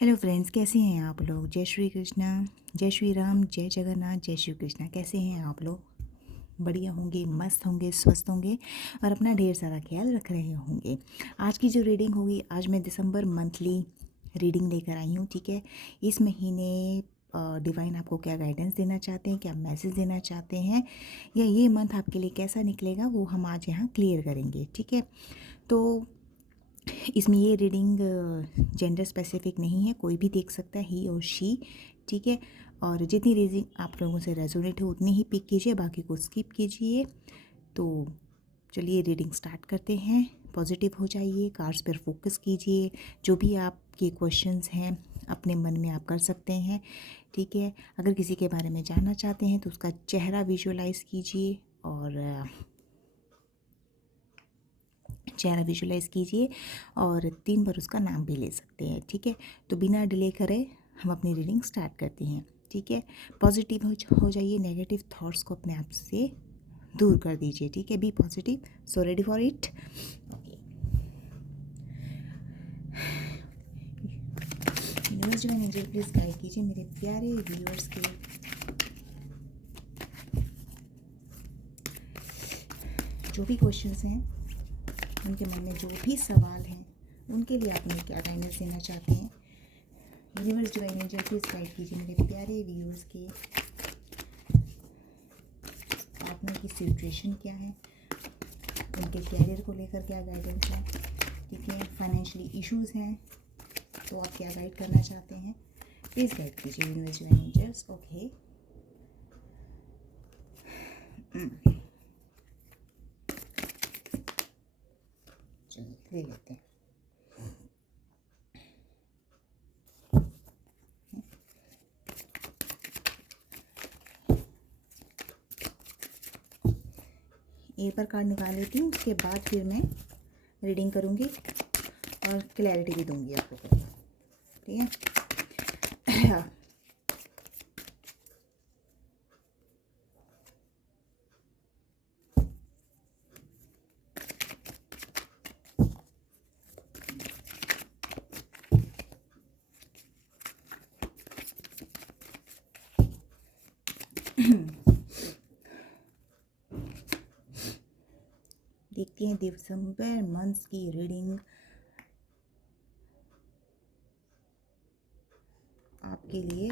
Hello friends, कैसे हैं आप लोग। जय श्री कृष्णा, जय श्री राम, जय जगन्नाथ, जय श्री कृष्णा। कैसे हैं आप लोग? बढ़िया होंगे, मस्त होंगे, स्वस्थ होंगे और अपना ढेर सारा ख्याल रख रहे होंगे। आज की जो रीडिंग होगी, आज मैं दिसंबर मंथली रीडिंग लेकर आई हूँ। ठीक है, इस महीने डिवाइन आपको क्या गाइडेंस देना चाहते हैं, क्या मैसेज देना चाहते हैं, या ये मंथ आपके लिए कैसा निकलेगा, वो हम आज यहाँ क्लियर करेंगे। ठीक है, तो इसमें ये रीडिंग जेंडर स्पेसिफिक नहीं है, कोई भी देख सकता है, ही और शी। ठीक है, और जितनी रीडिंग आप लोगों से रेजोनेट हो उतनी ही पिक कीजिए, बाकी को स्किप कीजिए। तो चलिए रीडिंग स्टार्ट करते हैं। पॉजिटिव हो जाइए, कार्ड्स पर फोकस कीजिए, जो भी आपके क्वेश्चंस हैं अपने मन में आप कर सकते हैं। ठीक है, अगर किसी के बारे में जानना चाहते हैं तो उसका चेहरा विजुअलाइज कीजिए और चेहरा विजुलाइज कीजिए और 3 बार उसका नाम भी ले सकते हैं। ठीक है, तो बिना डिले करे हम अपनी रीडिंग स्टार्ट करते हैं। ठीक है, पॉजिटिव हो जाइए, नेगेटिव थॉट्स को अपने आप से दूर कर दीजिए। ठीक है, be positive. So ready for it. Universe divine angel please guide कीजिए मेरे प्यारे व्यूअर्स के जो भी क्वेश्चंस हैं, उनके मन में जो भी सवाल हैं, उनके लिए आप क्या गाइडेंस देना चाहते हैं। Universe divine angel please guide कीजिए मेरे प्यारे व्यूअर्स के पार्टनर की सिचुएशन क्या है, उनके कैरियर को लेकर क्या गाइडेंस है। ठीक है, फाइनेंशियली इश्यूज हैं तो आप क्या गाइड करना चाहते हैं, प्लीज़ गाइड कीजिए यूनिवर्स डिवाइन एंजल्स। ओके, चलिए ले लेते हैं। एक बार कार्ड निकाल लेती हूँ, उसके बाद फिर मैं रीडिंग करूँगी और क्लैरिटी भी दूँगी आप लोगों को। ठीक है, देखते हैं दिसंबर मंथ की रीडिंग आपके लिए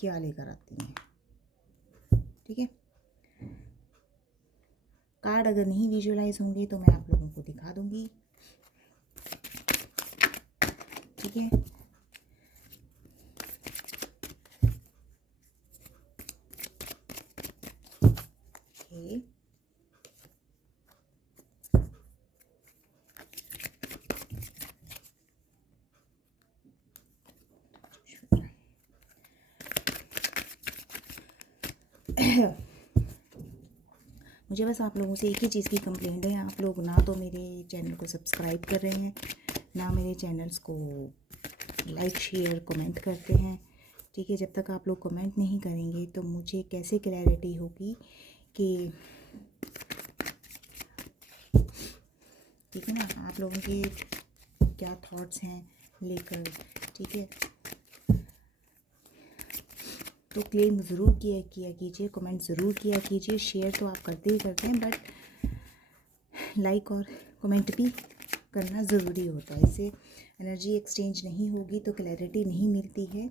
क्या लेकर आती हैं। ठीक है, कार्ड अगर नहीं विजुअलाइज होंगे तो मैं आप लोगों को दिखा दूंगी। ठीक है, ओके, मुझे बस आप लोगों से एक ही चीज़ की कंप्लेंट है, आप लोग ना तो मेरे चैनल को सब्सक्राइब कर रहे हैं, ना मेरे चैनल्स को लाइक शेयर कमेंट करते हैं। ठीक है, जब तक आप लोग कमेंट नहीं करेंगे तो मुझे कैसे क्लैरिटी होगी कि ठीक है ना, आप लोगों के क्या थॉट्स हैं लेकर। ठीक है, तो क्लेम ज़रूर किया कीजिए, कमेंट ज़रूर किया कीजिए, शेयर तो आप करते ही करते हैं, बट लाइक और कमेंट भी करना ज़रूरी होता है। इससे एनर्जी एक्सचेंज नहीं होगी तो क्लैरिटी नहीं मिलती है।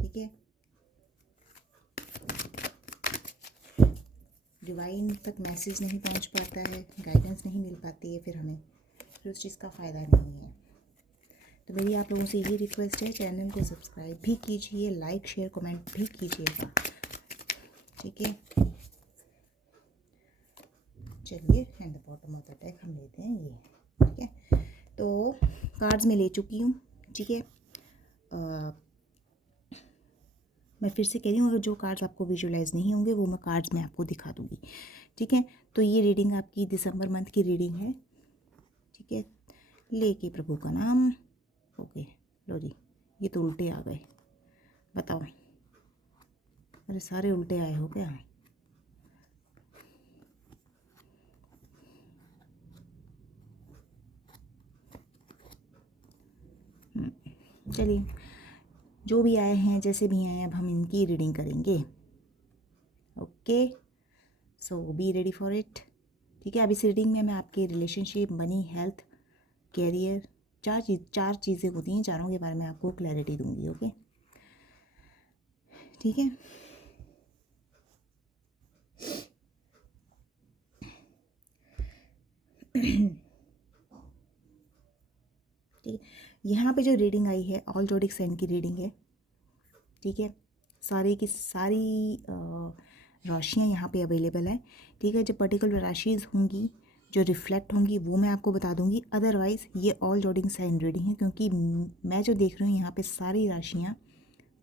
ठीक है, डिवाइन तक मैसेज नहीं पहुंच पाता है, गाइडेंस नहीं मिल पाती है, फिर हमें फिर उस चीज़ का फ़ायदा नहीं है। तो मेरी आप लोगों से यही रिक्वेस्ट है, चैनल को सब्सक्राइब भी कीजिए, लाइक शेयर कमेंट भी कीजिएगा। ठीक है, चलिए, and the bottom of the deck हम लेते हैं ये। ठीक है, तो कार्ड्स मैं ले चुकी हूँ। ठीक है, मैं फिर से कह रही हूँ, अगर जो कार्ड्स आपको विजुअलाइज नहीं होंगे वो मैं कार्ड्स में आपको दिखा दूँगी। ठीक है, तो ये रीडिंग आपकी दिसंबर मंथ की रीडिंग है। ठीक है, लेके प्रभु का नाम। ओके, लो जी, ये तो उल्टे आ गए, बताओ। अरे सारे उल्टे आए हो क्या? चलिए, जो भी आए हैं जैसे भी आए हैं अब हम इनकी रीडिंग करेंगे। Okay, so be ready for it. ठीक है, अब इस रीडिंग में मैं आपके रिलेशनशिप, मनी, हेल्थ, कैरियर, चार चीज़ें होती हैं, चारों के बारे में आपको क्लैरिटी दूंगी। ओके, ठीक है। ठीक है, यहाँ पे जो रीडिंग आई है ऑल जोडिक साइन की रीडिंग है। ठीक है, सारी की सारी राशियाँ यहाँ पे अवेलेबल है। ठीक है, जो पर्टिकुलर राशिज़ होंगी जो रिफ्लेक्ट होंगी वो मैं आपको बता दूंगी। अदरवाइज़ ये ऑल जोडिक साइन रीडिंग है, क्योंकि मैं जो देख रही हूँ यहाँ पे सारी राशियाँ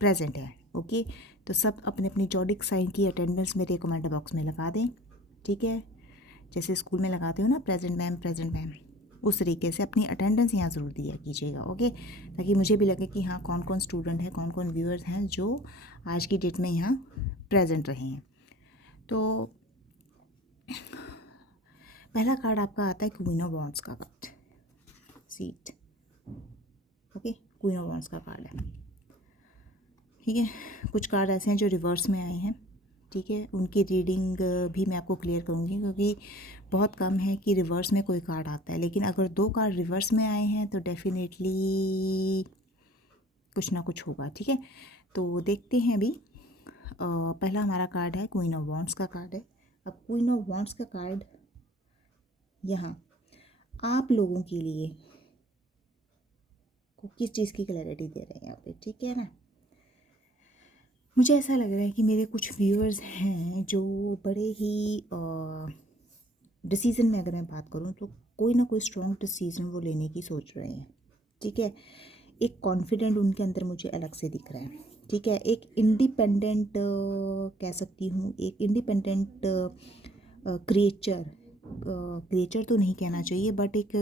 प्रेजेंट है। ओके, तो सब अपने अपनी जोडिक साइन की अटेंडेंस मेरे कमेंट बॉक्स में लगा दें। ठीक है, जैसे स्कूल में लगाते हो ना प्रेजेंट मैम, उस तरीके से अपनी अटेंडेंस यहाँ ज़रूर दिया कीजिएगा। ओके, ताकि मुझे भी लगे कि हाँ कौन कौन स्टूडेंट है, कौन कौन व्यूअर्स हैं जो आज की डेट में यहाँ प्रेजेंट रहे हैं। तो पहला कार्ड आपका आता है क्वीन ऑफ वॉन्ड्स का card, seat. Okay, queen of wands का कार्ड है। ठीक है, कुछ कार्ड ऐसे हैं जो रिवर्स में आए हैं। ठीक है, उनकी रीडिंग भी मैं आपको क्लियर करूँगी, क्योंकि बहुत कम है कि रिवर्स में कोई कार्ड आता है, लेकिन अगर 2 कार्ड रिवर्स में आए हैं तो डेफिनेटली कुछ ना कुछ होगा। ठीक है, तो देखते हैं अभी। पहला हमारा कार्ड है क्वीन ऑफ वॉन्ड्स का कार्ड है। अब क्वीन ऑफ वॉन्ड्स का कार्ड यहाँ आप लोगों के लिए को किस चीज़ की क्लैरिटी दे रहे हैं यहाँ पे। ठीक है ना, मुझे ऐसा लग रहा है कि मेरे कुछ व्यूअर्स हैं जो बड़े ही डिसीज़न में, अगर मैं बात करूँ तो कोई ना कोई स्ट्रॉन्ग डिसीज़न वो लेने की सोच रहे हैं। ठीक है, एक कॉन्फिडेंट उनके अंदर मुझे अलग से दिख रहा है। ठीक है, एक इंडिपेंडेंट कह सकती हूँ, एक इंडिपेंडेंट क्रिएचर तो नहीं कहना चाहिए, बट एक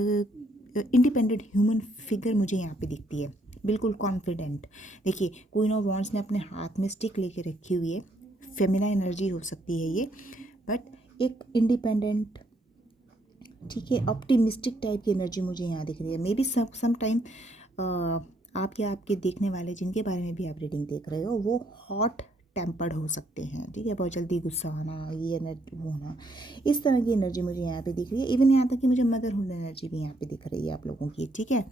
इंडिपेंडेंट ह्यूमन फिगर मुझे यहाँ पे दिखती है, बिल्कुल कॉन्फिडेंट। देखिए, क्वीन ऑफ वॉन्ड्स ने अपने हाथ में स्टिक लेके रखी हुई है, फेमिना एनर्जी हो सकती है ये, बट एक इंडिपेंडेंट, ठीक है, ऑप्टिमिस्टिक टाइप की एनर्जी मुझे यहाँ दिख रही है। मे बी सम टाइम आप या आपके देखने वाले जिनके बारे में भी आप रीडिंग देख रहे हो वो हॉट टेम्पर्ड हो सकते हैं। ठीक है, बहुत जल्दी गुस्सा आना, ये एनर्जी वो होना, इस तरह की एनर्जी मुझे यहाँ पे दिख रही है। इवन यहाँ तक कि मुझे मदरहुड एनर्जी भी यहाँ पे दिख रही है आप लोगों की। ठीक है,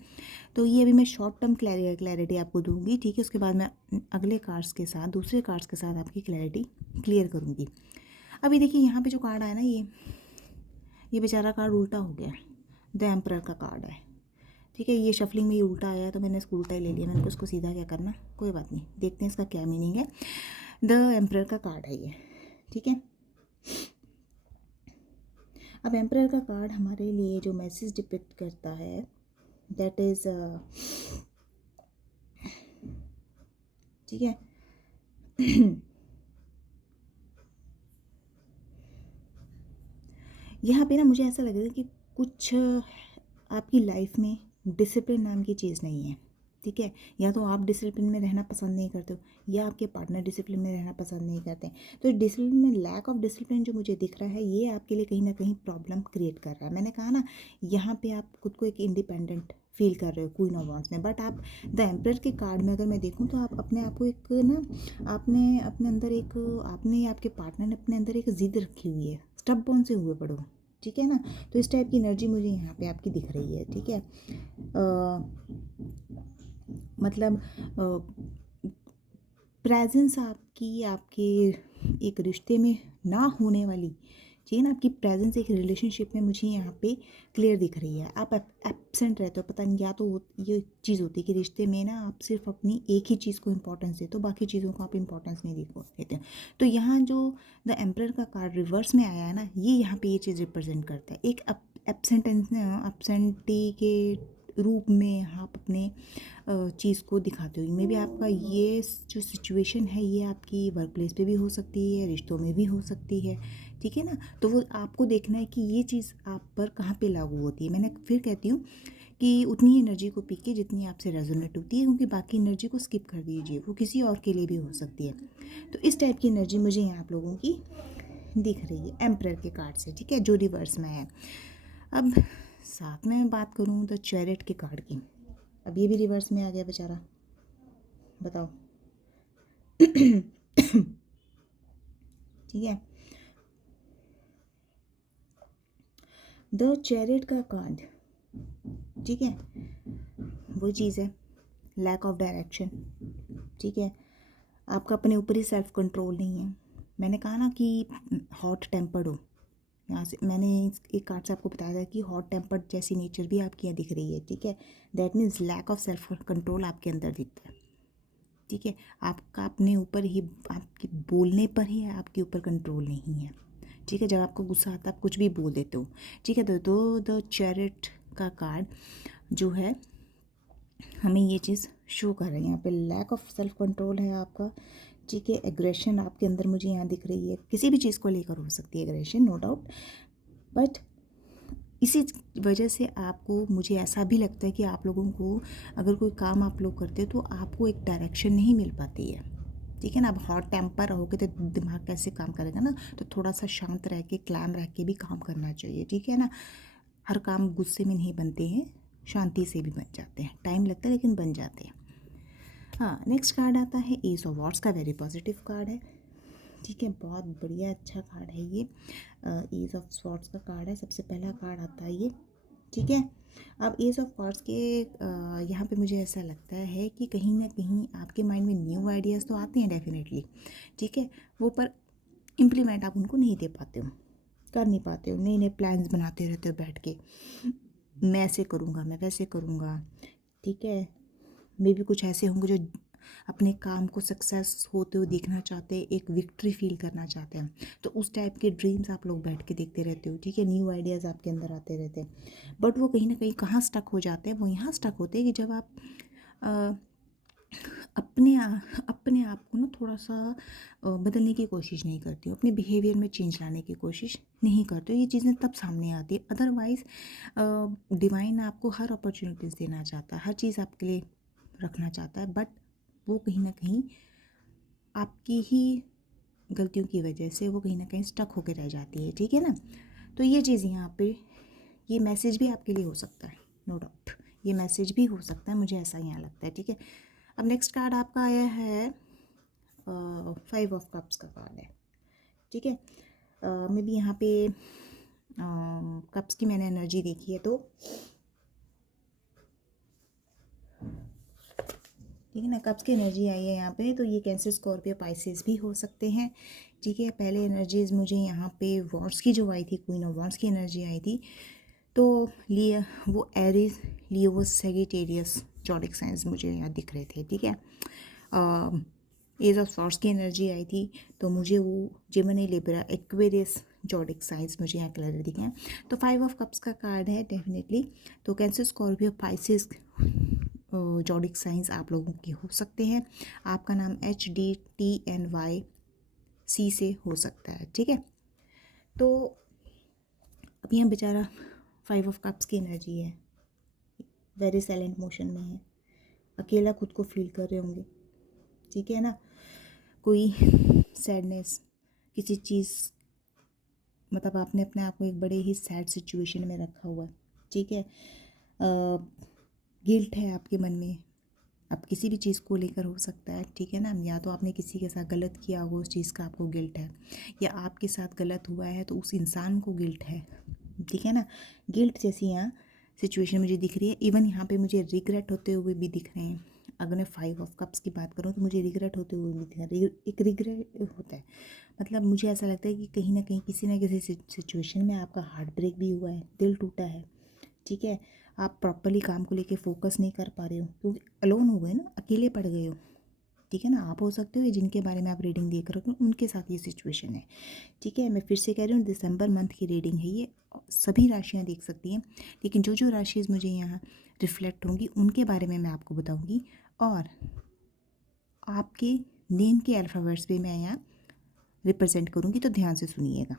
तो ये अभी मैं शॉर्ट टर्म क्लैरिटी आपको दूंगी। ठीक है, उसके बाद मैं अगले कार्ड्स के साथ, दूसरे कार्ड्स के साथ आपकी क्लैरिटी क्लियर करूँगी। अभी देखिए, यहाँ पे जो कार्ड आया ना, ये बेचारा कार्ड उल्टा हो गया, द एम्परर का कार्ड है। ठीक है, ये शफलिंग में ये उल्टा आया तो मैंने इसको उल्टा ही ले लिया। मैंने उसको सीधा क्या करना, कोई बात नहीं, देखते हैं इसका क्या मीनिंग है। द एम्परर का कार्ड है ये। ठीक है, अब एम्परर का कार्ड हमारे लिए जो मैसेज डिपिक्ट करता है दैट इज़, ठीक है, यहाँ पे ना मुझे ऐसा लग रहा है कि कुछ आपकी लाइफ में डिसिप्लिन नाम की चीज़ नहीं है। ठीक है, या तो आप डिसिप्लिन में रहना पसंद नहीं करते हो, या आपके पार्टनर डिसिप्लिन में रहना पसंद नहीं करते हैं। तो डिसिप्लिन में लैक ऑफ डिसिप्लिन जो मुझे दिख रहा है, ये आपके लिए कहीं ना कहीं प्रॉब्लम क्रिएट कर रहा है। मैंने कहा ना, यहाँ पे आप खुद को एक इंडिपेंडेंट फील कर रहे हो क्वीन ऑफ वॉन्ड्स में, बट आप द एम्परर के कार्ड में अगर मैं देखूँ तो आप अपने आप को एक ना, आपने अपने अंदर एक, आपने आपके पार्टनर ने अपने अंदर एक जिद रखी हुई है, स्टबबॉर्न से हुए पड़ो। ठीक है ना, तो इस टाइप की एनर्जी मुझे यहाँ पे आपकी दिख रही है। ठीक है, मतलब प्रेजेंस आपकी आपके एक रिश्ते में ना होने वाली चाहिए ना, आपकी प्रेजेंस एक रिलेशनशिप में मुझे यहाँ पे क्लियर दिख रही है। आप एब्सेंट रहते हो, पता नहीं, या तो ये चीज़ होती है कि रिश्ते में ना आप सिर्फ अपनी एक ही चीज़ को इम्पोर्टेंस देते हो, बाकी चीज़ों को आप इम्पोर्टेंस नहीं देते हो। तो यहाँ जो द एम्परर का कार्ड रिवर्स में आया है ना, ये यहाँ पे ये चीज़ रिप्रेजेंट करता है, एक एब्सेंटी के रूप में आप अपने चीज़ को दिखाते हो। मे भी आपका ये जो सिचुएशन है ये आपकी वर्क प्लेस पे भी हो सकती है, रिश्तों में भी हो सकती है। ठीक है ना, तो वो आपको देखना है कि ये चीज़ आप पर कहाँ पे लागू होती है। मैंने फिर कहती हूँ कि उतनी एनर्जी को पीके जितनी आपसे रेजोनेट होती है, क्योंकि बाकी एनर्जी को स्किप कर दीजिए, वो किसी और के लिए भी हो सकती है। तो इस टाइप की एनर्जी मुझे यहाँ आप लोगों की दिख रही है एम्परर के कार्ड से। ठीक है, जो रिवर्स में है। अब साथ में मैं बात करूँ तो चैरियट के कार्ड की, अब ये भी रिवर्स में आ गया बेचारा। बताओ। ठीक है। द चैरिट का कार्ड, ठीक है, वो चीज़ है लैक ऑफ डायरेक्शन। ठीक है, आपका अपने ऊपर ही सेल्फ कंट्रोल नहीं है। मैंने कहा ना कि हॉट टेम्पर्ड हो, यहाँ से मैंने एक कार्ड से आपको बताया था कि हॉट टेम्पर्ड जैसी नेचर भी आपकी यहाँ दिख रही है। ठीक है, that means lack of self control आपके अंदर दिखता है। ठीक है, आपका अपने ऊपर ही, आपके बोलने पर ही आपके ऊपर कंट्रोल नहीं है। ठीक है, जब आपको गुस्सा आता है आप कुछ भी बोल देते हो। ठीक है, तो द चैरिट का कार्ड जो है हमें ये चीज़ शो कर रहा है। यहाँ पे लैक ऑफ सेल्फ कंट्रोल है आपका। ठीक है, एग्रेशन आपके अंदर मुझे यहाँ दिख रही है, किसी भी चीज़ को लेकर हो सकती है एग्रेशन, नो डाउट। बट इसी वजह से आपको, मुझे ऐसा भी लगता है कि आप लोगों को अगर कोई काम आप लोग करते हो तो आपको एक डायरेक्शन नहीं मिल पाती है। ठीक है ना, अब हॉट टेम्पर रहोगे तो दिमाग कैसे काम करेगा ना, तो थोड़ा सा शांत रह के, क्लैम रह के भी काम करना चाहिए। ठीक है ना, हर काम गुस्से में नहीं बनते हैं, शांति से भी बन जाते हैं, टाइम लगता है लेकिन बन जाते हैं। हाँ, नेक्स्ट कार्ड आता है एस ऑफ वॉर्ड्स का, वेरी पॉजिटिव कार्ड है। ठीक है, बहुत बढ़िया अच्छा कार्ड है ये, एस ऑफ स्वॉर्ड्स का कार्ड है, सबसे पहला कार्ड आता है ये। ठीक है, अब एस ऑफ कार्ड्स के यहाँ पे मुझे ऐसा लगता है कि कहीं ना कहीं आपके माइंड में न्यू आइडियाज़ तो आते हैं डेफिनेटली। ठीक है, वो पर इम्प्लीमेंट आप उनको नहीं दे पाते हो, कर नहीं पाते हो, नए नए प्लान्स बनाते रहते हो बैठ के, मैं ऐसे करूँगा, मैं वैसे करूँगा। ठीक है, मे भी कुछ ऐसे होंगे जो अपने काम को सक्सेस होते हुए देखना चाहते हैं, एक विक्ट्री फील करना चाहते हैं, तो उस टाइप के ड्रीम्स आप लोग बैठ के देखते रहते हो। ठीक है, न्यू आइडियाज़ आपके अंदर आते रहते हैं, बट वो कहीं ना कहीं कहाँ स्टक हो जाते हैं, वो यहाँ स्टक होते हैं कि जब आप अ, अपने आप को ना थोड़ा सा बदलने की कोशिश नहीं करती हो, अपने बिहेवियर में चेंज लाने की कोशिश नहीं करते हो, ये चीज़ें तब सामने आती है। अदरवाइज़ डिवाइन आपको हर अपॉर्चुनिटीज़ देना चाहता है, हर चीज़ आपके लिए रखना चाहता है, बट वो कहीं ना कहीं आपकी ही गलतियों की वजह से वो कहीं ना कहीं स्टक होकर रह जाती है। ठीक है ना, तो ये चीज़ यहाँ पे, ये मैसेज भी आपके लिए हो सकता है, नो डाउट, ये मैसेज भी हो सकता है, मुझे ऐसा यहाँ लगता है। ठीक है, अब नेक्स्ट कार्ड आपका आया है 5 ऑफ कप्स का कार्ड है। ठीक है, मे बी यहाँ पे कप्स की मैंने एनर्जी देखी है, तो ठीक है ना, कप्स की एनर्जी आई है यहाँ पे, तो ये कैंसर, स्कॉर्पियो, पाइसेस भी हो सकते हैं। ठीक है, पहले एनर्जीज मुझे यहाँ पे वॉन्ड्स की जो आई थी, क्वीन ऑफ वॉन्ड्स की एनर्जी आई थी, तो लिए वो एरीज, लियो, सेजिटेरियस, जॉडिक साइंस मुझे यहाँ दिख रहे थे। ठीक है, एज ऑफ सॉर्ट्स की एनर्जी आई थी, तो मुझे वो Gemini, Libra, Aquarius, zodiac science मुझे यहाँ क्लियर दिखे हैं। तो 5 ऑफ कप्स का कार्ड है डेफिनेटली, तो cancer, Scorpio, Pisces, zodiac science आप लोगों के हो सकते हैं। आपका नाम HDTNYC से हो सकता है। ठीक है, तो अब यहाँ बेचारा 5 ऑफ कप्स की एनर्जी है, वेरी साइलेंट मोशन में है, अकेला खुद को फील कर रहे होंगे। ठीक है ना, कोई सैडनेस, किसी चीज़, मतलब आपने अपने आप को एक बड़े ही सैड सिचुएशन में रखा हुआ है। ठीक है, गिल्ट है आपके मन में, अब किसी भी चीज़ को लेकर हो सकता है। ठीक है ना, या तो आपने किसी के साथ गलत किया होगा, उस चीज़ का आपको गिल्ट है, या आपके साथ गलत हुआ है तो उस इंसान को गिल्ट है। ठीक है ना, गिल्ट जैसी यहाँ सिचुएशन मुझे दिख रही है। इवन यहाँ पे मुझे रिग्रेट होते हुए भी दिख रहे हैं। अगर मैं 5 ऑफ कप्स की बात करूँ तो मुझे रिग्रेट होते हुए भी दिख रहा है, एक रिग्रेट होता है, मतलब मुझे ऐसा लगता है कि कहीं ना कहीं किसी ना किसी सिचुएशन में आपका हार्ट ब्रेक भी हुआ है, दिल टूटा है। ठीक है, आप प्रॉपरली काम को लेके फोकस नहीं कर पा रहे हो, क्योंकि अलोन हो गए ना, अकेले पड़ गए हो। ठीक है ना, आप हो सकते हो ये जिनके बारे में आप रीडिंग देख रहे हो उनके साथ ये सिचुएशन है। ठीक है, मैं फिर से कह रही हूँ, दिसंबर मंथ की रीडिंग है ये, सभी राशियाँ देख सकती हैं, लेकिन जो जो राशियाँ मुझे यहाँ रिफ्लेक्ट होंगी उनके बारे में मैं आपको बताऊँगी, और आपके नेम के अल्फ़ाबेट्स भी मैं यहाँ रिप्रेजेंट करूँगी, तो ध्यान से सुनिएगा।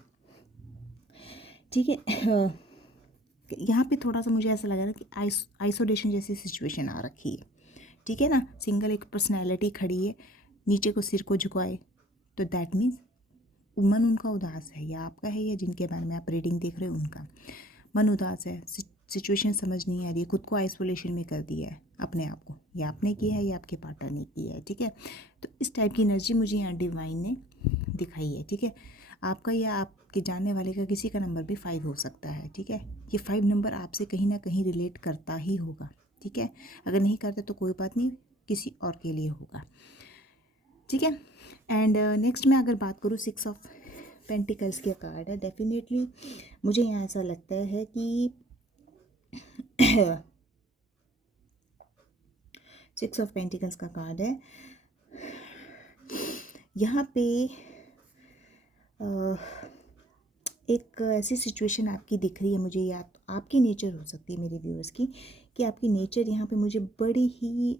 ठीक है, यहाँ पे थोड़ा सा मुझे ऐसा लग रहा है कि आइसोलेशन जैसी सिचुएशन आ रखी है। ठीक है ना, सिंगल एक पर्सनैलिटी खड़ी है, नीचे को सिर को झुकाए, तो दैट मीन्स मन उनका उदास है, या आपका है, या जिनके बारे में आप रीडिंग देख रहे हो उनका मन उदास है, सिचुएशन समझ नहीं आ रही है, खुद को आइसोलेशन में कर दिया है, अपने आप को, या आपने किया है या आपके पार्टनर ने किया है, ठीक है। तो इस टाइप की एनर्जी मुझे यहाँ डिवाइन ने दिखाई है, ठीक है। आपका या आपके जानने वाले का किसी का नंबर भी 5 हो सकता है, ठीक है। ये 5 नंबर आपसे कहीं ना कहीं रिलेट करता ही होगा, ठीक है। अगर नहीं करता तो कोई बात नहीं, किसी और के लिए होगा, ठीक है। एंड नेक्स्ट मैं अगर बात करूँ 6 ऑफ पेंटिकल्स के कार्ड है, डेफिनेटली मुझे यहाँ ऐसा लगता है कि 6 ऑफ पेंटिकल्स का कार्ड है। यहाँ पे एक ऐसी सिचुएशन आपकी दिख रही है मुझे, या तो आपकी नेचर हो सकती है मेरे व्यूअर्स की, कि आपकी नेचर यहाँ पे मुझे बड़ी ही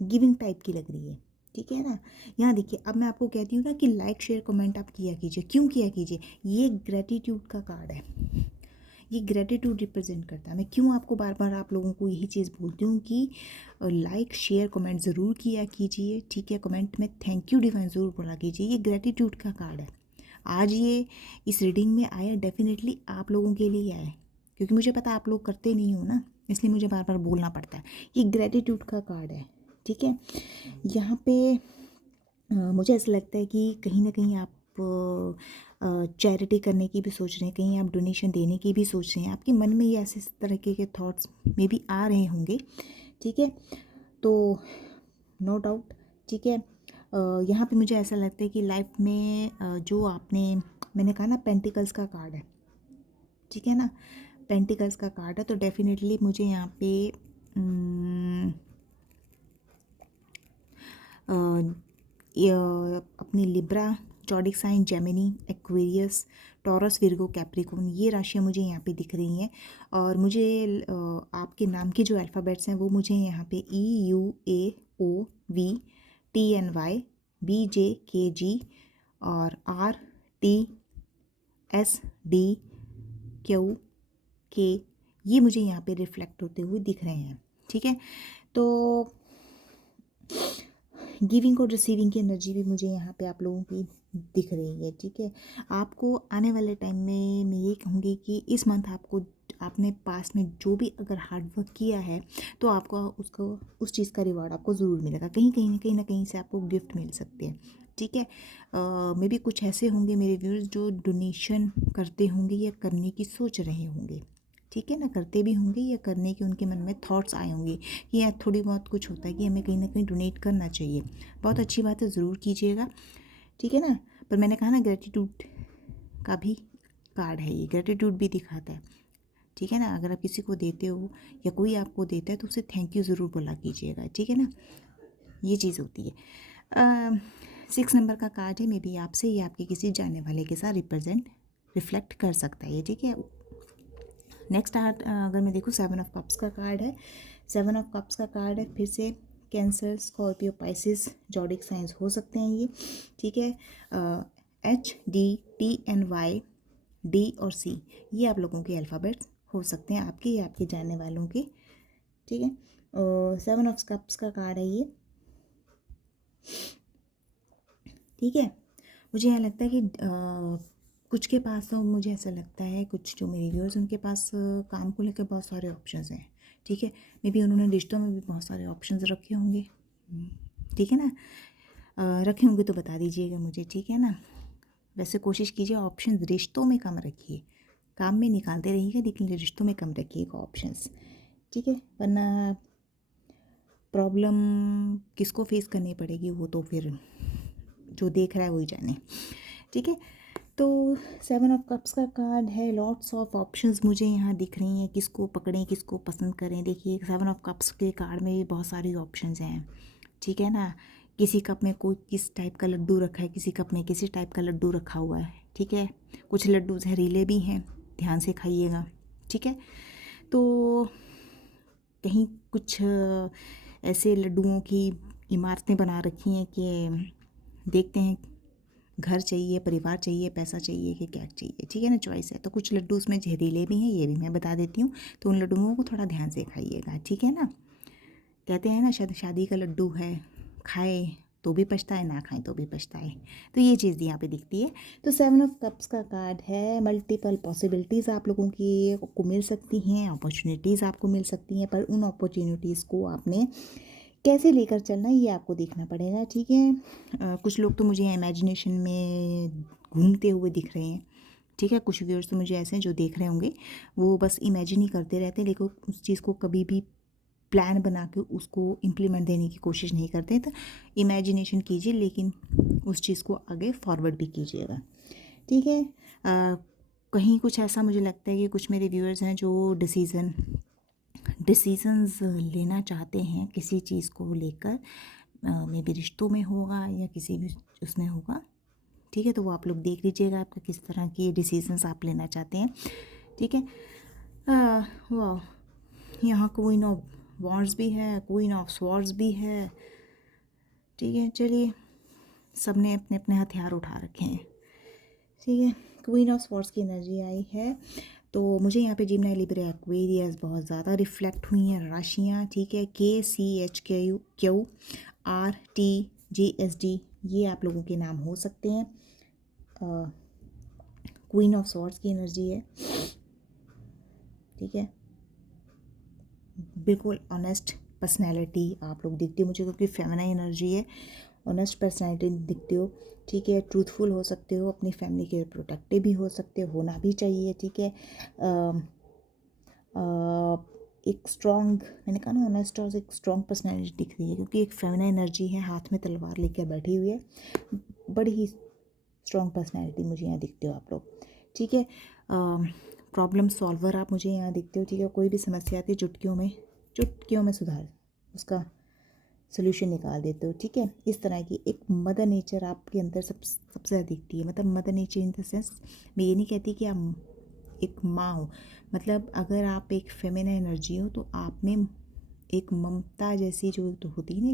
गिविंग टाइप की लग रही है, ठीक है ना। यहाँ देखिए, अब मैं आपको कहती हूँ ना कि लाइक शेयर कमेंट आप किया कीजिए। क्यों किया कीजिए? ये ग्रेटिट्यूड का कार्ड है, ये ग्रेटिट्यूड रिप्रेजेंट करता है। मैं क्यों आपको बार बार आप लोगों को यही चीज़ बोलती हूँ कि लाइक शेयर कमेंट ज़रूर किया कीजिए, ठीक है। कमेंट में थैंक यू डिवाइन ज़रूर बोला कीजिए। ये ग्रेटिट्यूड का कार्ड है। आज ये इस रीडिंग में आया, डेफिनेटली आप लोगों के लिए आया, क्योंकि मुझे पता आप लोग करते नहीं हो ना, इसलिए मुझे बार बार बोलना पड़ता है। ये ग्रेटिट्यूड का कार्ड है, ठीक है। यहाँ पे मुझे ऐसा लगता है कि कहीं ना कहीं आप चैरिटी करने की भी सोच रहे हैं, कहीं आप डोनेशन देने की भी सोच रहे हैं। आपके मन में ये ऐसे तरीके के थॉट्स में भी आ रहे होंगे, ठीक है। तो नो डाउट, ठीक है। यहाँ पे मुझे ऐसा लगता है कि लाइफ में जो मैंने कहा ना पेंटिकल्स का कार्ड है, ठीक है ना, पेंटिकल्स का कार्ड है, तो डेफिनेटली मुझे यहाँ पे अपनी Libra, zodiac sign, Gemini, Aquarius, Taurus, Virgo, Capricorn, ये राशियाँ मुझे यहाँ पे दिख रही हैं। और मुझे आपके नाम के जो अल्फ़ाबेट्स हैं वो मुझे यहाँ पे EUAOVTNY BJKG और RTSDQK, ये मुझे यहाँ पे रिफ्लेक्ट होते हुए दिख रहे हैं, ठीक है। तो गिविंग और रिसीविंग की एनर्जी भी मुझे यहाँ पे आप लोगों की दिख रही है, ठीक है। आपको आने वाले टाइम में मैं ये कहूँगी कि इस मंथ आपने पास में जो भी अगर हार्ड वर्क किया है तो आपको उस चीज़ का रिवॉर्ड आपको ज़रूर मिलेगा। कहीं ना कहीं से आपको गिफ्ट मिल सकते हैं, ठीक है। मे भी कुछ ऐसे होंगे मेरे व्यूअर्स जो डोनेशन करते होंगे या करने की सोच रहे होंगे, ठीक है ना, करते भी होंगे या करने के उनके मन में थॉट्स आए होंगे कि यार थोड़ी बहुत कुछ होता है कि हमें कहीं ना कहीं डोनेट करना चाहिए। बहुत अच्छी बात है, ज़रूर कीजिएगा, ठीक है ना। पर मैंने कहा ना ग्रेटिट्यूड का भी कार्ड है, ये ग्रेटिट्यूड भी दिखाता है, ठीक है ना। अगर आप किसी को देते हो या कोई आपको देता है तो उसे थैंक यू ज़रूर बोला कीजिएगा, ठीक है ना, ये चीज़ होती है। 6 नंबर का कार्ड है, मे बी आपसे या आपके किसी जानने वाले के साथ रिफ्लेक्ट कर सकता है ये, ठीक है। नेक्स्ट अगर मैं देखूँ 7 ऑफ कप्स का कार्ड है। 7 ऑफ कप्स का कार्ड है, फिर से cancer, Scorpio, Pisces, zodiac science हो सकते हैं ये, ठीक है। HDTNY D और C, ये आप लोगों के अल्फ़ाबेट्स हो सकते हैं, आपके या आपके जानने वालों के, ठीक है। 7 ऑफ कप्स का कार्ड है ये, ठीक है। मुझे यहाँ लगता है कि कुछ के पास, तो मुझे ऐसा लगता है कुछ जो मेरे व्यूअर्स उनके पास काम को लेकर बहुत सारे ऑप्शंस हैं, ठीक है। मे बी उन्होंने रिश्तों में भी बहुत सारे ऑप्शंस रखे होंगे, ठीक है ना। रखे होंगे तो बता दीजिएगा मुझे, ठीक है ना। वैसे कोशिश कीजिए ऑप्शंस रिश्तों में कम रखिए, काम में निकालते रहिएगा लेकिन रिश्तों में कम रखिएगा ऑप्शंस, ठीक है। वरना प्रॉब्लम किसको फेस करनी पड़ेगी वो तो फिर जो देख रहा है वही जाने, ठीक है। तो 7 ऑफ कप्स का कार्ड है, लॉट्स ऑफ ऑप्शंस मुझे यहाँ दिख रही हैं, किसको पकड़ें किसको पसंद करें। देखिए 7 ऑफ कप्स के कार्ड में भी बहुत सारी ऑप्शंस हैं, ठीक है ना। किसी कप में कोई किस टाइप का लड्डू रखा है, किसी कप में किसी टाइप का लड्डू रखा हुआ है, ठीक है। कुछ लड्डू जहरीले भी हैं, ध्यान से खाइएगा, ठीक है। तो कहीं कुछ ऐसे लड्डुओं की इमारतें बना रखी हैं कि देखते हैं घर चाहिए, परिवार चाहिए, पैसा चाहिए कि क्या चाहिए, ठीक है ना, चॉइस है। तो कुछ लड्डू उसमें जहरीले भी हैं, ये भी मैं बता देती हूँ, तो उन लड्डुओं को थोड़ा ध्यान से खाइएगा, ठीक है ना। कहते हैं ना शादी का लड्डू है, खाए तो भी पछताए, ना खाएं तो भी पछताए। तो ये चीज़ यहाँ पे दिखती है। तो 7 ऑफ कप्स का कार्ड है, मल्टीपल पॉसिबिलिटीज़ आप लोगों की को मिल सकती हैं, अपॉर्चुनिटीज़ आपको मिल सकती हैं, पर उन अपॉर्चुनिटीज़ को आपने कैसे लेकर चलना है ये आपको देखना पड़ेगा, ठीक है। कुछ लोग तो मुझे इमेजिनेशन में घूमते हुए दिख रहे हैं, ठीक है। कुछ व्यूअर्स तो मुझे ऐसे हैं जो देख रहे होंगे, वो बस इमेजिन ही करते रहते हैं, लेकिन उस चीज़ को कभी भी प्लान बना के उसको इम्प्लीमेंट देने की कोशिश नहीं करते। तो इमेजिनेशन कीजिए, लेकिन उस चीज़ को आगे फॉरवर्ड भी कीजिएगा, ठीक है। कहीं कुछ ऐसा मुझे लगता है कि कुछ मेरे व्यूअर्स हैं जो डिसीजंस लेना चाहते हैं किसी चीज़ को लेकर, मे बी रिश्तों में होगा या किसी भी उसमें होगा, ठीक है। तो वो आप लोग देख लीजिएगा आपका किस तरह की डिसीजंस आप लेना चाहते हैं, ठीक है। वाह, यहाँ क्वीन ऑफ वॉन्ड्स भी है, क्वीन ऑफ स्वॉर्ड्स भी है, ठीक है। चलिए, सब ने अपने अपने हथियार उठा रखे हैं, ठीक है। क्वीन ऑफ स्वॉर्ड्स की एनर्जी आई है, तो मुझे यहाँ पे जिम्नाई लिब्रा एक्वेरियस बहुत ज़्यादा रिफ्लेक्ट हुई हैं राशियाँ, ठीक है। KCHQRTGSD ये आप लोगों के नाम हो सकते हैं। क्वीन ऑफ स्वॉर्ड्स की एनर्जी है, ठीक है। बिल्कुल ऑनेस्ट पर्सनैलिटी आप लोग दिखती हो मुझे, क्योंकि फेमिनाइन एनर्जी है, ऑनेस्ट पर्सनैलिटी दिखती हो, ठीक है। ट्रूथफुल हो सकते हो, अपनी फैमिली के प्रोटेक्टिव भी हो सकते हो, होना भी चाहिए, ठीक है। एक स्ट्रॉन्ग, मैंने कहा ना ऑनेस्ट, और एक स्ट्रॉन्ग पर्सनैलिटी दिख रही है, क्योंकि एक फेमिनाइन एनर्जी है, हाथ में तलवार लेकर बैठी हुई है, बड़ी ही स्ट्रॉन्ग पर्सनैलिटी मुझे यहाँ दिखते हो आप लोग, ठीक है। प्रॉब्लम सॉल्वर आप मुझे यहाँ दिखते हो, ठीक है। कोई भी समस्या आती है चुटकियों में सुधार, उसका सोल्यूशन निकाल देते हो, ठीक है। इस तरह की एक मदर नेचर आपके अंदर सबसे ज़्यादा दिखती है। मतलब mother nature in the sense, मैं ये नहीं कहती कि आप एक माँ हो, मतलब अगर आप एक फेमिनिन एनर्जी हो तो आप में एक ममता जैसी जो तो होती है ना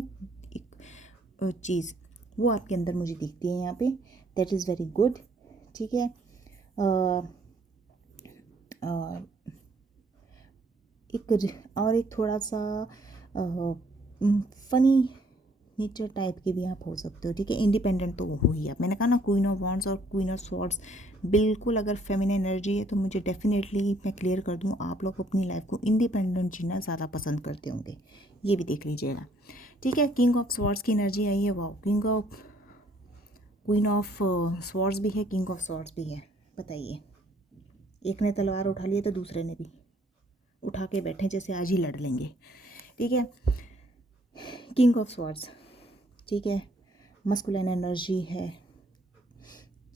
एक चीज़, वो आपके अंदर मुझे दिखती है यहाँ पे। दैट इज़ वेरी गुड, ठीक है। एक थोड़ा सा फनी नेचर टाइप के भी आप हो सकते हो, ठीक है। इंडिपेंडेंट तो हो ही आप, मैंने कहा ना क्वीन ऑफ वॉन्ड्स और क्वीन ऑफ स्वॉर्ड्स बिल्कुल अगर फेमिनिन एनर्जी है तो मुझे डेफिनेटली मैं क्लियर कर दूँ, आप लोग अपनी लाइफ को इंडिपेंडेंट जीना ज़्यादा पसंद करते होंगे, ये भी देख लीजिएगा, ठीक है। किंग ऑफ स्वॉर्ड्स की एनर्जी आई है, वाह। क्वीन ऑफ स्वॉर्ड्स भी है, किंग ऑफ स्वॉर्ड्स भी है। बताइए, एक ने तलवार उठा ली तो दूसरे ने भी उठा के बैठे जैसे आज ही लड़ लेंगे, ठीक है। किंग ऑफ स्वॉर्ड्स, ठीक है, मस्कुलिन एनर्जी है,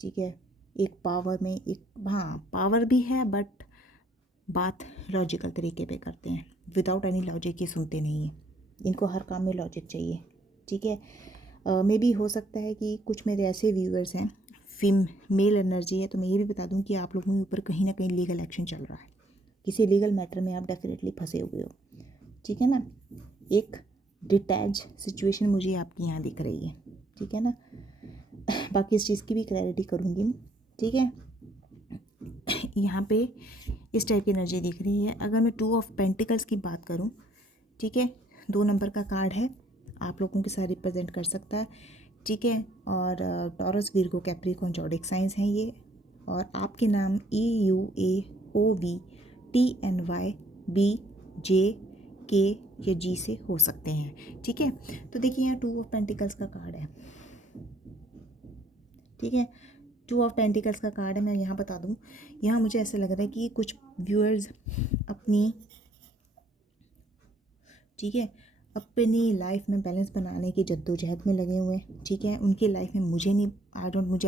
ठीक है। एक पावर में एक, हाँ पावर भी है, बट बात लॉजिकल तरीके पे करते हैं, विदाउट एनी लॉजिक ये सुनते नहीं हैं, इनको हर काम में लॉजिक चाहिए, ठीक है। मे भी हो सकता है कि कुछ मेरे ऐसे व्यूअर्स हैं मेल एनर्जी है, तो मैं ये भी बता दूं कि आप लोगों के ऊपर कहीं ना कहीं लीगल एक्शन चल रहा है, किसी लीगल मैटर में आप डेफिनेटली फंसे हुए हो, ठीक है ना। एक डिटैच सिचुएशन मुझे आपकी यहाँ दिख रही है, ठीक है ना। बाकी इस चीज़ की भी क्लैरिटी करूँगी, ठीक है। यहाँ पे इस टाइप की एनर्जी दिख रही है। अगर मैं 2 ऑफ पेंटिकल्स की बात करूँ, ठीक है, 2 नंबर का कार्ड है, आप लोगों के साथ रिप्रेजेंट कर सकता है, ठीक है। और taurus, Virgo, Capricorn zodiac science हैं ये, और आपके नाम EUAOVTNYBJK या G से हो सकते हैं, ठीक है। तो देखिए यहाँ 2 ऑफ पेंटिकल्स का कार्ड है, ठीक है। 2 ऑफ पेंटिकल्स का कार्ड है। मैं यहाँ बता दूँ, यहाँ मुझे ऐसा लग रहा है कि कुछ व्यूअर्स अपनी, ठीक है, अपनी लाइफ में बैलेंस बनाने की जद्दोजहद में लगे हुए हैं, ठीक है। उनकी लाइफ में मुझे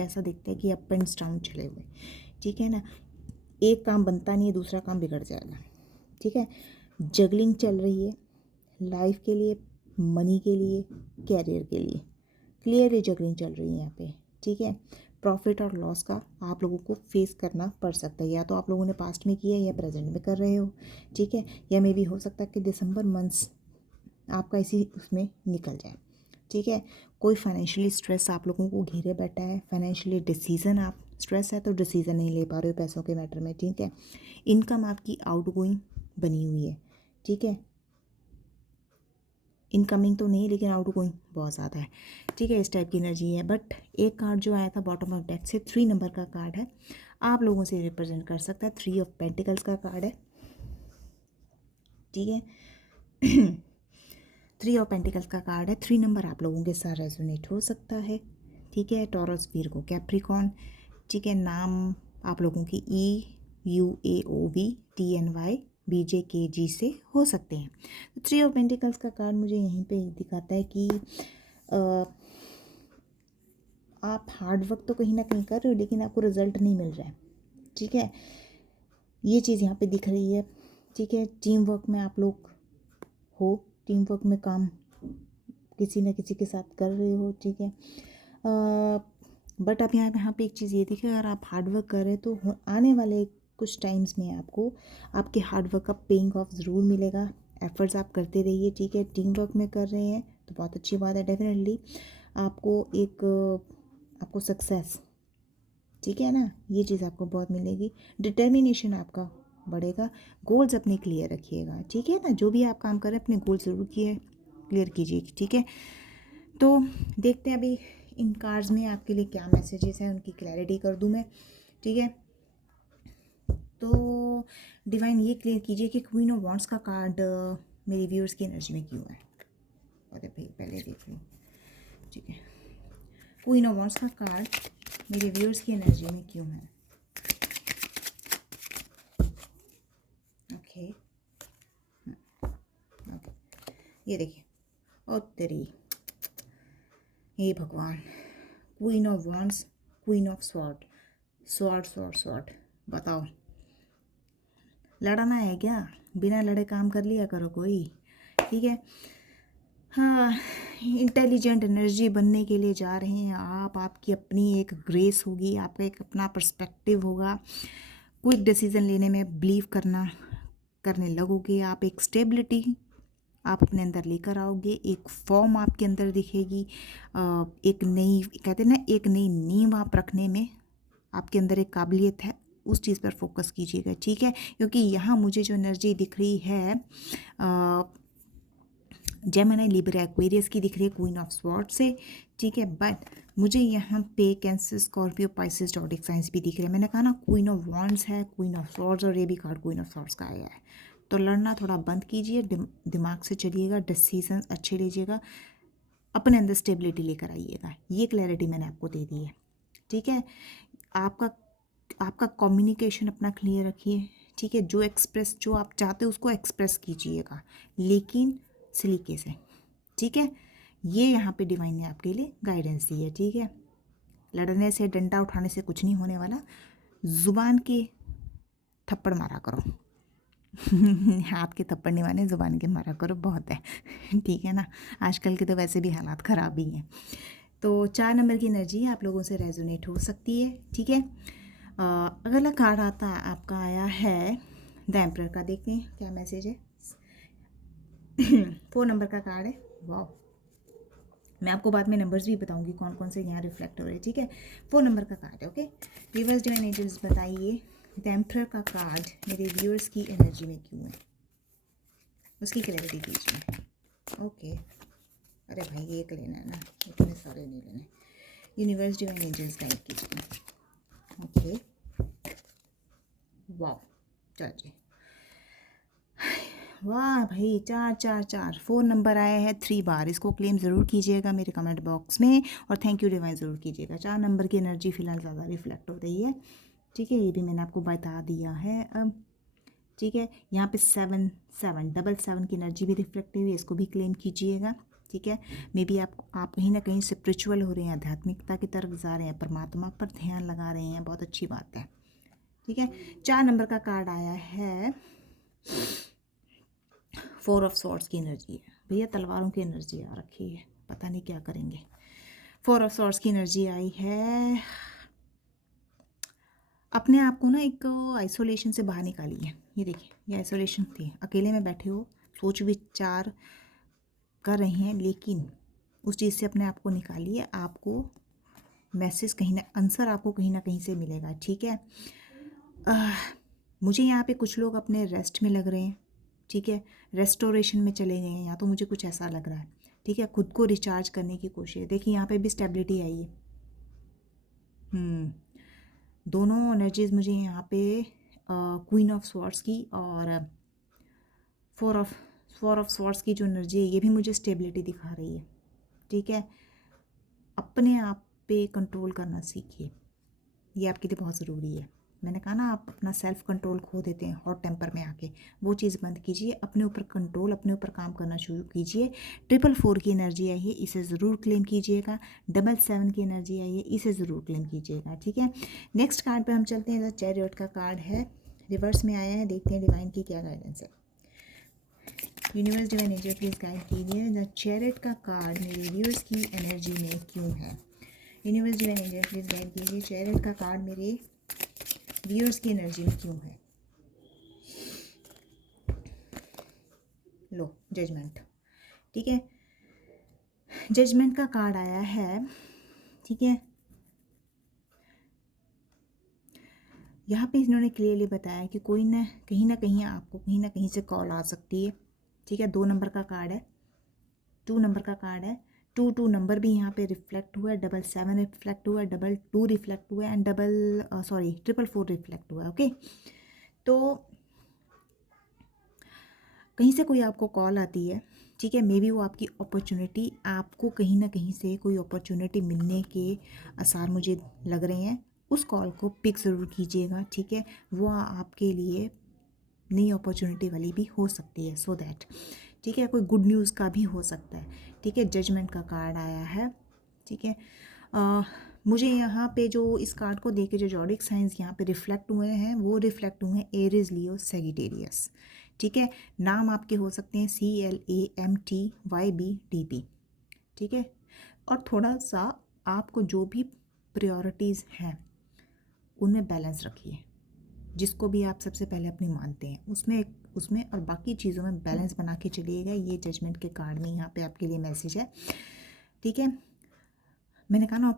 ऐसा दिखता है कि अप एंड डाउन चले हुए, ठीक है ना। एक काम बनता नहीं है, दूसरा काम बिगड़ जाएगा, ठीक है। जगलिंग चल रही है लाइफ के लिए, मनी के लिए, कैरियर के लिए, क्लियरली जगलिंग चल रही है यहाँ पे, ठीक है। प्रॉफिट और लॉस का आप लोगों को फेस करना पड़ सकता है, या तो आप लोगों ने पास्ट में किया है या प्रेजेंट में कर रहे हो, ठीक है। या मे भी हो सकता है कि दिसंबर मंथ्स आपका इसी उसमें निकल जाए, ठीक है। कोई फाइनेंशियली स्ट्रेस आप लोगों को घेरे बैठा है, फाइनेंशियली डिसीजन आप स्ट्रेस है तो डिसीजन नहीं ले पा रहे हो पैसों के मैटर में, ठीक है। इनकम आपकी आउटगोइंग बनी हुई है, ठीक है। इनकमिंग तो नहीं लेकिन आउटगोइंग बहुत ज़्यादा है, ठीक है, इस टाइप की एनर्जी है। बट एक कार्ड जो आया था बॉटम ऑफ डेक से 3 नंबर का कार्ड है, आप लोगों से रिप्रेजेंट कर सकता है। 3 ऑफ पेंटिकल्स का कार्ड है, ठीक है। 3 ऑफ पेंटिकल्स का कार्ड है। 3 नंबर आप लोगों के साथ रेजोनेट हो सकता है, ठीक है। टॉरस, वीरगो, कैप्रिकॉर्न, ठीक है। नाम आप लोगों की EUAOVTNYBJKG से हो सकते हैं। तो 3 ऑफ पेंटिकल्स का कार्ड मुझे यहीं पे दिखाता है कि आप हार्ड वर्क तो कहीं ना कहीं कर रहे हो लेकिन आपको रिजल्ट नहीं मिल रहा है, ठीक है, ये चीज़ यहाँ पे दिख रही है, ठीक है। टीम वर्क में आप लोग हो, टीम वर्क में काम किसी न किसी के साथ कर रहे हो, ठीक है। बट अब यहाँ पे एक चीज़ ये देखिए, अगर आप हार्ड वर्क कर रहे हैं तो आने वाले कुछ टाइम्स में आपको आपके हार्ड वर्क का पेइंग ऑफ ज़रूर मिलेगा। एफर्ट्स आप करते रहिए, ठीक है। टीम वर्क में कर रहे हैं तो बहुत अच्छी बात है, डेफिनेटली आपको सक्सेस, ठीक है ना, ये चीज़ आपको बहुत मिलेगी। डिटर्मिनेशन आपका बढ़ेगा, गोल्स अपने क्लियर रखिएगा, ठीक है ना। जो भी आप काम कर रहे हैं अपने गोल ज़रूर क्लियर कीजिए, ठीक है। तो देखते हैं अभी इन कार्ड्स में आपके लिए क्या मैसेजेस हैं, उनकी क्लैरिटी कर दूं मैं, ठीक है। तो डिवाइन ये क्लियर कीजिए कि क्वीन ऑफ वॉन्ड्स का कार्ड मेरे व्यूअर्स की एनर्जी में क्यों है। अरे भाई पहले देख लूँ, ठीक है। क्वीन ऑफ वॉन्ड्स का कार्ड मेरे व्यूअर्स की एनर्जी में क्यों है, ओके ओके। ये देखिए, ओ तेरी, हे भगवान, queen of wands, queen of sword, sword sword sword, बताओ लड़ना है क्या? बिना लड़े काम कर लिया करो कोई, ठीक है। हाँ, इंटेलिजेंट एनर्जी बनने के लिए जा रहे हैं आप, आपकी अपनी एक ग्रेस होगी, आपका एक अपना पर्सपेक्टिव होगा, क्विक डिसीजन लेने में बिलीव करने लगोगे आप, एक स्टेबिलिटी आप अपने अंदर लेकर आओगे, एक फॉर्म आपके अंदर दिखेगी, एक नई, कहते हैं ना, एक नई नींव आप रखने में आपके अंदर एक काबिलियत है, उस चीज़ पर फोकस कीजिएगा, ठीक है। क्योंकि यहाँ मुझे जो एनर्जी दिख रही है जेमिनी, लिब्रा, एक्वेरियस की दिख रही है, क्वीन ऑफ स्वॉर्ड से, ठीक है। बट मुझे यहाँ पे कैंसर, स्कॉर्पियो, पाइसेस, डॉटिक साइंस भी दिख रहे हैं। मैंने कहा ना क्वीन ऑफ वॉन्ड्स है, क्वीन ऑफ स्वॉर्ड्स, और ये भी कार्ड क्वीन ऑफ स्वॉर्ड्स का आया है। तो लड़ना थोड़ा बंद कीजिए, दिमाग से चलिएगा, डिसीजन अच्छे लीजिएगा, अपने अंदर स्टेबिलिटी लेकर आइएगा, ये क्लैरिटी मैंने आपको दे दी है, ठीक है। आपका कम्युनिकेशन अपना क्लियर रखिए, ठीक है। जो आप चाहते हो उसको एक्सप्रेस कीजिएगा, लेकिन सलीके से, ठीक है। ये यहाँ पे डिवाइन ने आपके लिए गाइडेंस दी है, ठीक है। लड़ने से, डंडा उठाने से कुछ नहीं होने वाला, ज़ुबान के थप्पड़ मारा करो। हाथ के थप्पड़ नहीं माने, ज़ुबान के मारा करो, बहुत है, ठीक है ना। आजकल के तो वैसे भी हालात ख़राब ही हैं। तो 4 नंबर की एनर्जी आप लोगों से रेजोनेट हो सकती है, ठीक है। अगला कार्ड आता है आपका, आया है द एम्परर का, देखते हैं क्या मैसेज है। 4 नंबर का कार्ड है, वाह। मैं आपको बाद में नंबर्स भी बताऊंगी कौन कौन से यहाँ रिफ्लेक्ट हो रहे हैं, ठीक है। 4 नंबर का कार्ड है, ओके। रिवर्स डिवाइन एंजल्स बताइए द एम्परर का कार्ड मेरे व्यूअर्स की एनर्जी में क्यों है, उसकी क्लैरिटी दीजिए, ओके। अरे भाई एक लेना है ना, इतने सारे नहीं लेने। यूनिवर्स डिवाइन एंजल्स गाइड कीजिए, ओके, वाह, चलिए, वाह भाई, 4 4 नंबर आया है 3 बार। इसको क्लेम ज़रूर कीजिएगा मेरे कमेंट बॉक्स में, और थैंक यू डिवाइन ज़रूर कीजिएगा। 4 नंबर की एनर्जी फ़िलहाल ज़्यादा रिफ्लेक्ट हो रही है, ठीक है। ये भी मैंने आपको बता दिया है अब, ठीक है। यहाँ पे 7 7 की एनर्जी भी रिफ्लेक्ट हुई है, इसको भी क्लेम कीजिएगा, ठीक है। मे बी आप कहीं ना कहीं स्पिरिचुअल हो रहे हैं, आध्यात्मिकता की तरफ जा रहे हैं, परमात्मा पर ध्यान लगा रहे हैं, बहुत अच्छी बात है, ठीक है। 4 नंबर का कार्ड आया है 4 ऑफ सॉर्ड्स की एनर्जी है, भैया तलवारों की एनर्जी आ रखी है, पता नहीं क्या करेंगे। 4 ऑफ सॉर्ड्स की एनर्जी आई है, अपने आप को ना एक आइसोलेशन से बाहर निकालिए। ये देखिए, ये आइसोलेशन थी, अकेले में बैठे हो, सोच विचार कर रहे हैं, लेकिन उस चीज़ से अपने आप को निकालिए। आपको मैसेज कहीं ना, आंसर आपको कहीं ना कहीं से मिलेगा, ठीक है। मुझे यहाँ पे कुछ लोग अपने रेस्ट में लग रहे हैं, ठीक है, रेस्टोरेशन में चले गए हैं, या तो मुझे कुछ ऐसा लग रहा है, ठीक है, खुद को रिचार्ज करने की कोशिश। देखिए यहाँ पे भी स्टेबिलिटी आई है। दोनों एनर्जीज मुझे यहाँ पे क्वीन ऑफ स्वॉर्ड्स की और फोर ऑफ स्वॉर्ड्स की जो एनर्जी है ये भी मुझे स्टेबिलिटी दिखा रही है, ठीक है। अपने आप पे कंट्रोल करना सीखिए, ये आपके लिए बहुत ज़रूरी है। मैंने कहा ना, आप अपना सेल्फ कंट्रोल खो देते हैं हॉट टेम्पर में आके, वो चीज़ बंद कीजिए, अपने ऊपर कंट्रोल, अपने ऊपर काम करना शुरू कीजिए। 444 की एनर्जी आई है, इसे ज़रूर क्लेम कीजिएगा। 777 की एनर्जी आई है, इसे ज़रूर क्लेम कीजिएगा, ठीक है। नेक्स्ट कार्ड पे हम चलते हैं। द चैरियट का कार्ड है, रिवर्स में आया है, देखते हैं डिवाइन की क्या गाइडेंस है। Universe divine angel please guide कीजिए, द चैरियट का कार्ड मेरे व्यूअर्स की एनर्जी में क्यों है। Universe divine angel please guide कीजिए, चैरियट का कार्ड मेरे व्यूअर्स की एनर्जी में क्यों है। लो, जजमेंट, ठीक है, जजमेंट का कार्ड आया है, ठीक है। यहाँ पे इन्होंने क्लियरली बताया कि कोई ना कहीं आपको कहीं ना कहीं से कॉल आ सकती है, ठीक है। 2 नंबर का कार्ड है, 2 नंबर का कार्ड है, 2 नंबर भी यहाँ पे रिफ्लेक्ट हुआ है, 777 रिफ्लेक्ट हुआ है, 22 रिफ्लेक्ट हुआ है, एंड 444 रिफ्लेक्ट हुआ है, ओके। तो कहीं से कोई आपको कॉल आती है, ठीक है, मे बी वो आपकी अपॉर्चुनिटी, आपको कहीं ना कहीं से कोई अपॉर्चुनिटी मिलने के आसार मुझे लग रहे हैं। उस कॉल को पिक ज़रूर कीजिएगा, ठीक है, वो आपके लिए नई अपॉर्चुनिटी वाली भी हो सकती है, सो दैट, ठीक है, कोई गुड न्यूज़ का भी हो सकता है, ठीक है। जजमेंट का कार्ड आया है, ठीक है। मुझे यहाँ पे जो इस कार्ड को देख के जो जॉडिक साइंस यहाँ पे रिफ्लेक्ट हुए हैं, वो रिफ्लेक्ट हुए हैं एरीज, लियो, सैजिटेरियस, ठीक है। नाम आपके हो सकते हैं CLAMTYBDP, ठीक है। और थोड़ा सा आपको जो भी प्रायोरिटीज़ हैं उनमें बैलेंस रखिए, जिसको भी आप सबसे पहले अपनी मानते हैं उसमें और बाकी चीज़ों में बैलेंस बना के चलिएगा। ये जजमेंट के कार्ड में यहाँ पे आपके लिए मैसेज है, ठीक है। मैंने कहा ना,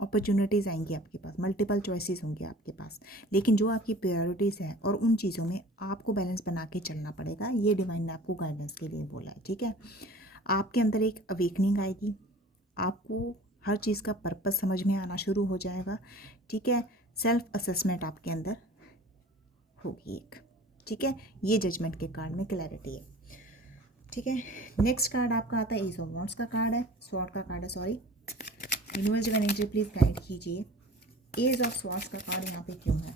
अपॉर्चुनिटीज़ आएंगी आपके पास, मल्टीपल चॉइसेस होंगे आपके पास, लेकिन जो आपकी प्रायोरिटीज़ हैं और उन चीज़ों में आपको बैलेंस बना के चलना पड़ेगा। ये डिवाइन ने आपको गाइडेंस के लिए बोला है, ठीक है। आपके अंदर एक अवेकनिंग आएगी, आपको हर चीज़ का पर्पस समझ में आना शुरू हो जाएगा, ठीक है। सेल्फ असेसमेंट आपके अंदर होगी एक, ठीक है। ये जजमेंट के कार्ड में क्लैरिटी है, ठीक है। नेक्स्ट कार्ड आपका आता है एज ऑफ वॉन्ड्स का कार्ड है, स्वॉर्ड का कार्ड है, sorry. Universe divine angel please guide कीजिए, एज ऑफ स्वॉर्ड्स का कार्ड यहाँ पे क्यों है।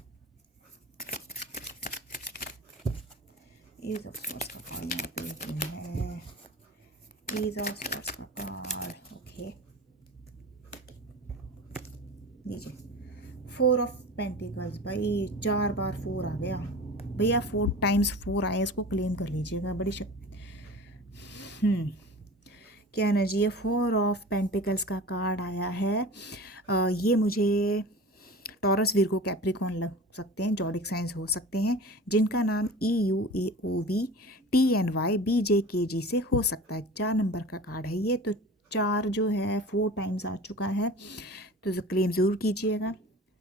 एज ऑफ स्वॉर्ड्स का कार्ड यहाँ पे क्यों है, एज ऑफ स्वॉर्ड्स का कार्ड, ओके, लीजिए। 4 ऑफ पेंटिकल्स, भाई 4 बार 4 आ गया भैया, 4 टाइम्स 4 आया, इसको क्लेम कर लीजिएगा। बड़ी क्या एनर्जी है। 4 ऑफ पेंटिकल्स का कार्ड आया है। ये मुझे टॉरस, विर्गो, कैप्रिकॉन लग सकते हैं, जॉडिक साइंस हो सकते हैं, जिनका नाम EUAOVTNYBJKG से हो सकता है। 4 नंबर का कार्ड है ये, तो 4 जो है 4 टाइम्स आ चुका है, तो क्लेम ज़रूर कीजिएगा।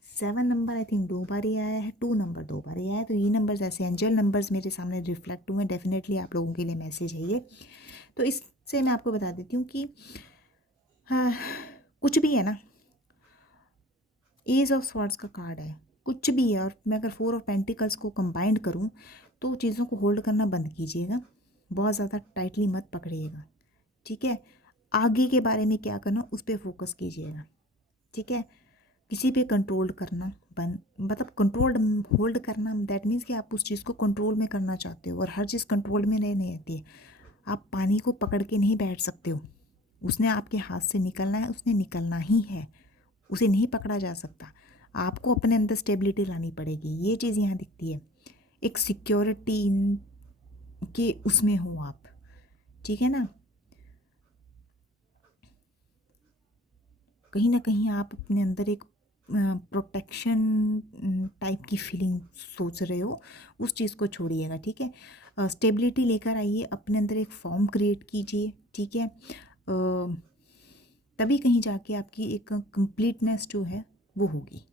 7 नंबर आई थिंक 2 बार ही आया है, 2 नंबर 2 बार ही आया है, तो ये नंबर्स ऐसे एंजल नंबर्स मेरे सामने रिफ्लेक्ट हुए हैं। डेफिनेटली आप लोगों के लिए मैसेज है ये। तो इससे मैं आपको बता देती हूँ कि हाँ, कुछ भी है ना, एज ऑफ स्वॉर्ड्स का कार्ड है, कुछ भी है, और मैं अगर 4 ऑफ पेंटिकल्स को कंबाइंड करूँ तो चीज़ों को होल्ड करना बंद कीजिएगा, बहुत ज़्यादा टाइटली मत पकड़िएगा, ठीक है। आगे के बारे में क्या करना उस पर फोकस कीजिएगा, ठीक है। किसी पे कंट्रोल करना बंद, मतलब कंट्रोल होल्ड करना, दैट मीन्स कि आप उस चीज़ को कंट्रोल में करना चाहते हो, और हर चीज़ कंट्रोल में नहीं रहती है। आप पानी को पकड़ के नहीं बैठ सकते हो, उसने आपके हाथ से निकलना है, उसने निकलना ही है, उसे नहीं पकड़ा जा सकता। आपको अपने अंदर स्टेबिलिटी लानी पड़ेगी, ये चीज़ यहाँ दिखती है। एक सिक्योरिटी के उसमें हो आप, ठीक है ना। कहीं ना कहीं आप अपने अंदर एक प्रोटेक्शन टाइप की फीलिंग सोच रहे हो, उस चीज़ को छोड़िएगा, ठीक है। स्टेबिलिटी लेकर आइए, अपने अंदर एक फॉर्म क्रिएट कीजिए, ठीक है। तभी कहीं जाके आपकी एक कंप्लीटनेस जो है वो होगी,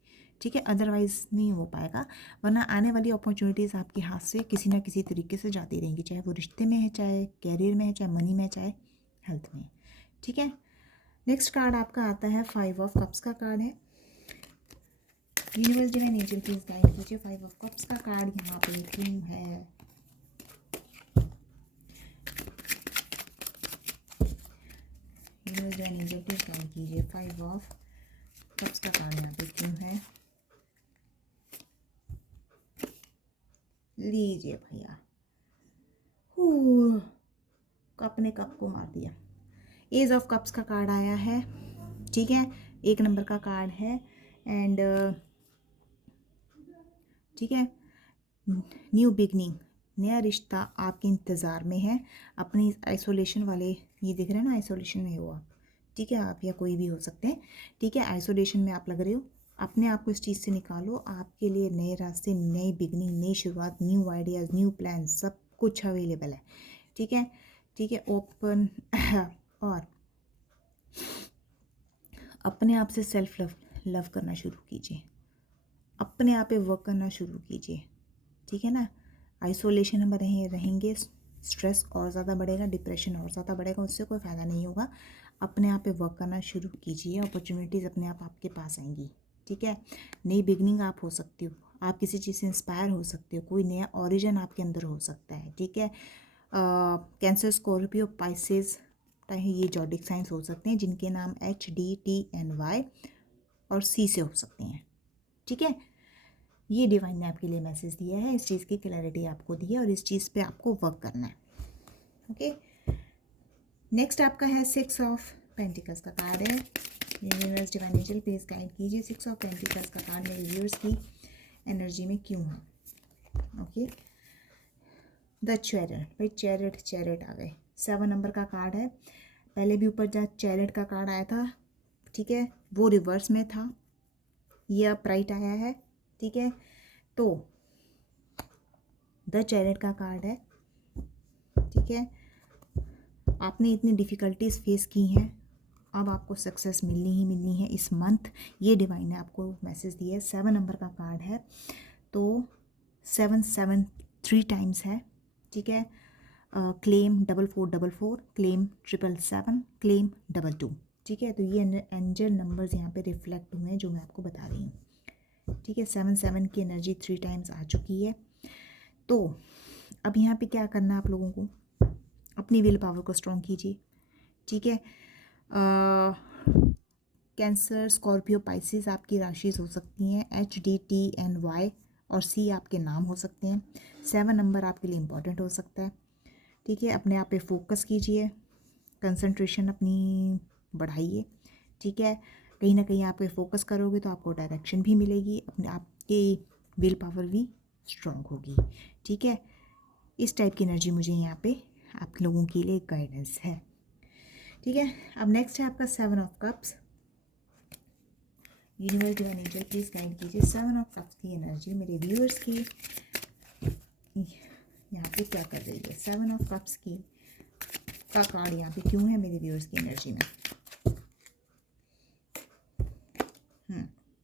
ठीक है, अदरवाइज़ नहीं हो पाएगा, वरना आने वाली अपॉर्चुनिटीज़ आपके हाथ से किसी ना किसी तरीके से जाती रहेंगी, चाहे वो रिश्ते में है, चाहे कैरियर में है, चाहे मनी में है, चाहे हेल्थ में। ठीक है, नेक्स्ट कार्ड आपका आता है 5 ऑफ कप्स का कार्ड है। Universe divine angel please guide कीजिए 5 ऑफ कप्स का कार्ड यहाँ पे क्यों है। Universe divine angel please guide कीजिए 5 ऑफ कप्स का कार्ड यहाँ पे क्यों है। लीजिए भैया, कप ने कप को मार दिया। एज ऑफ कप्स का कार्ड आया है, ठीक है, 1 नंबर का कार्ड है एंड ठीक है, न्यू बिगनिंग, नया रिश्ता आपके इंतज़ार में है। अपनी आइसोलेशन वाले ये दिख रहे हैं ना, आइसोलेशन में हो आप, ठीक है, आप या कोई भी हो सकते हैं, ठीक है, आइसोलेशन में आप लग रहे हो, अपने आप को इस चीज़ से निकालो। आपके लिए नए रास्ते, नई बिगनिंग, नई शुरुआत, न्यू आइडियाज़, न्यू प्लान, सब कुछ अवेलेबल है। ठीक है, ठीक है, ओपन और अपने आप से सेल्फ लव करना शुरू कीजिए, अपने आप पे वर्क करना शुरू कीजिए। ठीक है ना, आइसोलेशन में रहेंगे, स्ट्रेस और ज़्यादा बढ़ेगा, डिप्रेशन और ज़्यादा बढ़ेगा, उससे कोई फ़ायदा नहीं होगा। अपने आप पे वर्क करना शुरू कीजिए, अपॉर्चुनिटीज़ अपने आप आपके पास आएंगी। ठीक है, नई बिगनिंग आप हो सकती हो, आप किसी चीज़ से इंस्पायर हो सकते हो, कोई नया ओरिजिन आपके अंदर हो सकता है। ठीक है, कैंसर, स्कॉर्पियो, पाइसेस, ये जॉडिक साइंस हो सकते हैं जिनके नाम HDTNY और C से हो सकते हैं। ठीक है, ये डिवाइन ने आपके लिए मैसेज दिया है, इस चीज़ की क्लैरिटी आपको दी है और इस चीज़ पे आपको वर्क करना है। ओके, नेक्स्ट आपका है 6 ऑफ पेंटिकल्स का कार्ड है। Universe divine angel please guide कीजिए 6 ऑफ पेंटिकल्स का कार्ड मेरे व्यूअर्स की एनर्जी में क्यों है। ओके, द चैरियट, भाई चैरियट आ गए, 7 नंबर का कार्ड है। पहले भी ऊपर जहाँ चैरियट का कार्ड आया था, ठीक है, वो रिवर्स में था, ये अपराइट आया है। ठीक है, तो द चैरियट का कार्ड है। ठीक है, आपने इतनी डिफ़िकल्टीज फेस की हैं, अब आपको सक्सेस मिलनी ही मिलनी है इस मंथ, ये डिवाइन ने आपको मैसेज दिया है। 7 नंबर का कार्ड है, तो 7 3 टाइम्स है। ठीक है, क्लेम 4444, क्लेम 777, क्लेम 22। ठीक है, तो ये एंजल नंबर्स यहाँ पे रिफ्लेक्ट हुए हैं जो मैं आपको बता रही हूँ। ठीक है, 7 की एनर्जी 3 टाइम्स आ चुकी है। तो अब यहाँ पे क्या करना है आप लोगों को, अपनी विल पावर को स्ट्रॉन्ग कीजिए। ठीक है, कैंसर, स्कॉर्पियो, पाइसिस आपकी राशिज हो सकती हैं, HDTNY और C आपके नाम हो सकते हैं। 7 नंबर आपके लिए इम्पॉर्टेंट हो सकता है। ठीक है, अपने आप पे फोकस कीजिए, कंसंट्रेशन अपनी बढ़ाइए। ठीक है, कहीं ना कहीं आप पे फोकस करोगे तो आपको डायरेक्शन भी मिलेगी, अपने आपकी विल पावर भी स्ट्रॉन्ग होगी। ठीक है, इस टाइप की एनर्जी मुझे यहाँ पे आप लोगों के लिए गाइडेंस है। ठीक है, अब नेक्स्ट है आपका 7 of cups. Universe divine angel please guide कीजिए 7 ऑफ कप्स की एनर्जी मेरे व्यूअर्स की यहाँ पे क्या कर रही है। 7 ऑफ कप्स की का कार्ड यहाँ पे क्यों है मेरे व्यूअर्स की एनर्जी में।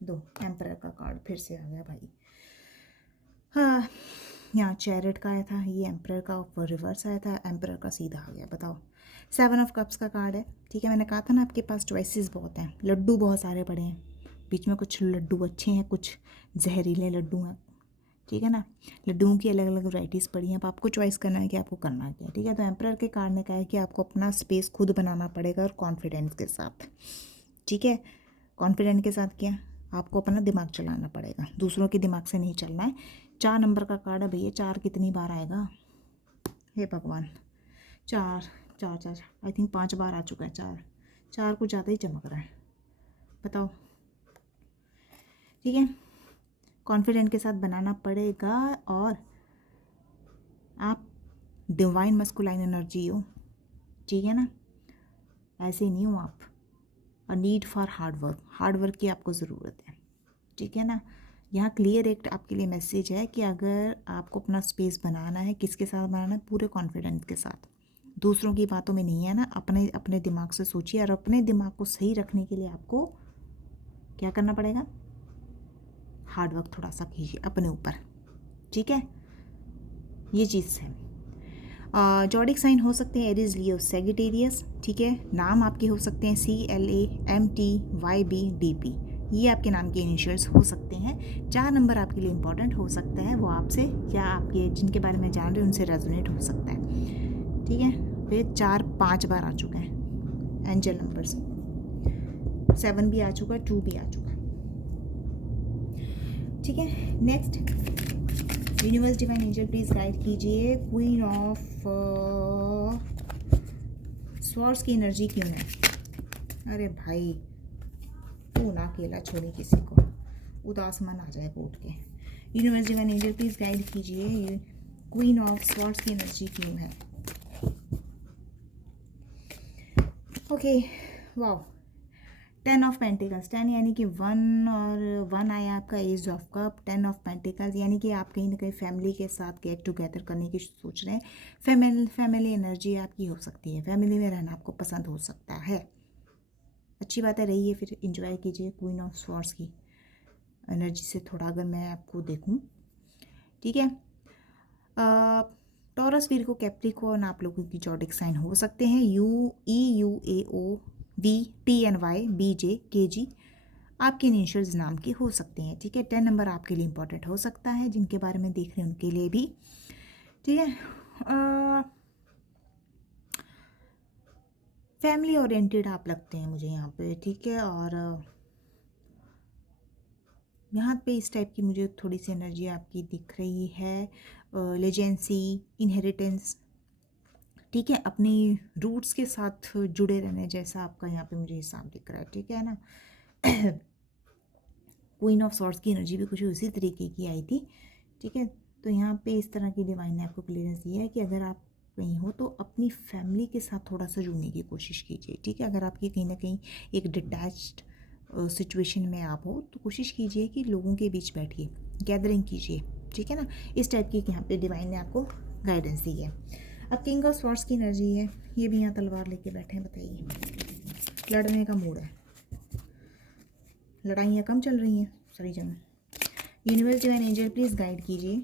दो एम्परर का कार्ड फिर से आ गया भाई। हाँ, यहाँ चैरियट का आया था, ये एम्परर का रिवर्स आया था, एम्परर का सीधा आ गया। बताओ, 7 ऑफ कप्स का कार्ड है। ठीक है, मैंने कहा था ना आपके पास चॉइसेस बहुत हैं, लड्डू बहुत सारे पड़े हैं, बीच में कुछ लड्डू अच्छे हैं, कुछ जहरीले लड्डू हैं। ठीक है ना, लड्डुओं की अलग अलग वैराइटीज़ पड़ी हैं, अब आपको चॉइस करना है कि आपको करना क्या है। ठीक है, तो एम्परर के कार्ड ने कहा है कि आपको अपना स्पेस खुद बनाना पड़ेगा और कॉन्फिडेंस के साथ। ठीक है, कॉन्फिडेंट के साथ क्या, आपको अपना दिमाग चलाना पड़ेगा, दूसरों के दिमाग से नहीं चलना है। 4 नंबर का कार्ड है भैया, 4 कितनी बार आएगा, हे भगवान। 4 4 4 आई थिंक 5 बार आ चुका है। 4 कुछ ज़्यादा ही चमक रहा है, बताओ। ठीक है, कॉन्फिडेंट के साथ बनाना पड़ेगा और आप डिवाइन मस्कुलाइन एनर्जी हो। ठीक है ना, ऐसे नहीं हो आप। A need for hard work की आपको ज़रूरत है। ठीक है ना, यहाँ क्लियर एक आपके लिए मैसेज है कि अगर आपको अपना स्पेस बनाना है, किसके साथ बनाना है, पूरे कॉन्फिडेंस के साथ, दूसरों की बातों में नहीं है ना, अपने अपने दिमाग से सोचिए। और अपने दिमाग को सही रखने के लिए आपको क्या करना पड़ेगा, हार्ड वर्क थोड़ा सा कीजिए अपने ऊपर, ठीक है, ये चीज़ है। जॉडिक साइन हो सकते हैं एरीज, लियो, सेजिटेरियस, ठीक है। नाम आपके हो सकते हैं CLAMTYBDP, ये आपके नाम के इनिशियल्स हो सकते हैं। 4 नंबर आपके लिए इंपॉर्टेंट हो सकता है, वो आपसे या आपके जिनके बारे में जान रहे हैं उनसे रेजोनेट हो सकता है, ठीक है। फिर 4 5 बार आ चुका है एंजल नंबर्स, 7 भी आ चुका है, 2 भी आ चुका है, ठीक है। Next, universe divine angel please guide कीजिए क्वीन ऑफ स्वॉर्ड्स की एनर्जी क्यों है। अरे भाई, तू ना अकेला छोड़ी किसी को, उदास मन आ जाएगा उठ के। Universe divine angel please guide कीजिए क्वीन ऑफ स्वॉर्ड्स की एनर्जी क्यों है। ओके, वाओ, 10 ऑफ पेंटिकल्स, 10 यानी कि 1 और 1 आया आपका ace of cup, 10 of pentacles यानी कि आप कहीं ना कहीं फैमिली के साथ गेट टुगेदर करने की सोच रहे हैं। फैमिली एनर्जी आपकी हो सकती है, फैमिली में रहना आपको पसंद हो सकता है, अच्छी बात है, रहिए, फिर इंजॉय कीजिए क्वीन ऑफ स्वॉर्ड्स की एनर्जी से थोड़ा अगर मैं आपको देखूं, ठीक है। टॉरस, वीरगो, कैप्रिकॉर्न आप लोगों की जॉडिक साइन हो सकते हैं। UEUAOVTNYBJKG आपके इनिशियल्स नाम के हो सकते हैं, ठीक है। 10 नंबर आपके लिए इंपॉर्टेंट हो सकता है, जिनके बारे में देख रहे हैं उनके लिए भी, ठीक है। फैमिली ओरिएंटेड आप लगते हैं मुझे यहाँ पे, ठीक है। और यहाँ पे इस टाइप की मुझे थोड़ी सी एनर्जी आपकी दिख रही है, लेजेंसी, इनहेरिटेंस, ठीक है, अपनी रूट्स के साथ जुड़े रहने जैसा आपका यहाँ पे मुझे हिसाब दिख रहा है, ठीक है ना। क्वीन ऑफ सॉर्ड्स की एनर्जी भी कुछ उसी तरीके की आई थी, ठीक है। तो यहाँ पे इस तरह की डिवाइन ने आपको क्लियरेंस दिया है कि अगर आप कहीं हो तो अपनी फैमिली के साथ थोड़ा सा जुड़ने की कोशिश कीजिए, ठीक है। अगर आपकी कहीं ना कहीं एक डिटैच्ड सिचुएशन में आप हो तो कोशिश कीजिए कि लोगों के बीच बैठिए, गैदरिंग कीजिए, ठीक है ना। इस टाइप की यहाँ पे डिवाइन ने आपको गाइडेंस दी है। अब किंग ऑफ स्वॉर्ड्स की एनर्जी है, ये भी यहाँ तलवार लेके बैठे हैं, बताइए। लड़ने का मूड है, लड़ाइयाँ कम चल रही हैं सारी जगह। Universe divine angel please guide कीजिए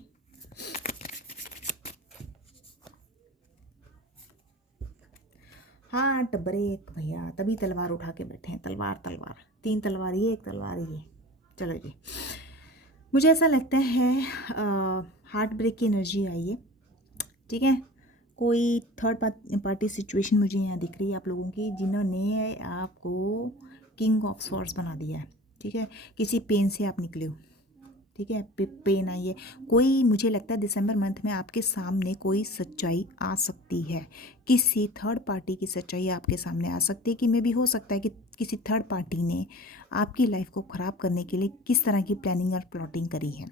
हार्ट ब्रेक भैया, तभी तलवार उठा के बैठे हैं, तलवार तलवार, 3 तलवार ये, 1 तलवार ये, चलो जी। मुझे ऐसा लगता है हार्ट ब्रेक की एनर्जी आई है, ठीक है। कोई थर्ड पार्टी सिचुएशन मुझे यहाँ दिख रही है आप लोगों की, जिन्होंने आपको किंग ऑफ स्वॉर्ड्स बना दिया है, ठीक है। किसी पेन से आप निकले हो, ठीक है, पेन आई है। कोई, मुझे लगता है दिसंबर मंथ में आपके सामने कोई सच्चाई आ सकती है, किसी थर्ड पार्टी की सच्चाई आपके सामने आ सकती है, कि मे भी हो सकता है कि किसी थर्ड पार्टी ने आपकी लाइफ को ख़राब करने के लिए किस तरह की प्लानिंग और प्लॉटिंग करी है,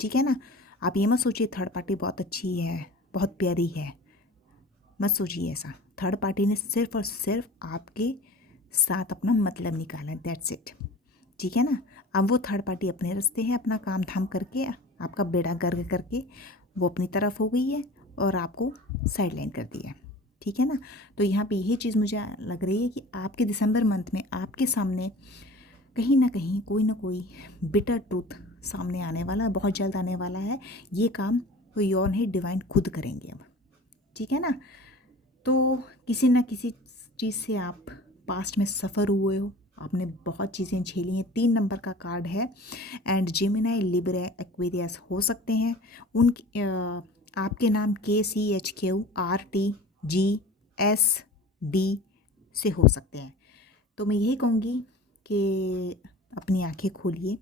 ठीक है ना। आप ये मत सोचिए थर्ड पार्टी बहुत अच्छी है, बहुत प्यारी है, मत सोचिए ऐसा। थर्ड पार्टी ने सिर्फ और सिर्फ आपके साथ अपना मतलब निकाला है, दैट्स इट, ठीक है ना। अब वो थर्ड पार्टी अपने रास्ते है, अपना काम धाम करके, आपका बेड़ा गर्क करके वो अपनी तरफ हो गई है और आपको साइडलाइन कर दिया है, ठीक है ना। तो यहाँ पे यही चीज़ मुझे लग रही है कि आपके दिसंबर मंथ में आपके सामने कहीं ना कहीं कोई ना कोई बिटर ट्रूथ सामने आने वाला है, बहुत जल्द आने वाला है। ये काम कोई और नहीं, डिवाइन खुद करेंगे अब, ठीक है ना। तो किसी ना किसी चीज़ से आप पास्ट में सफ़र हुए हो, आपने बहुत चीज़ें झेली हैं। 3 नंबर का कार्ड है, एंड जेमिनी, लिब्रा, एक्वेरियस हो सकते हैं। उनकी आपके नाम KCHQRTGSD से हो सकते हैं। तो मैं यही कहूँगी कि अपनी आंखें खोलिए,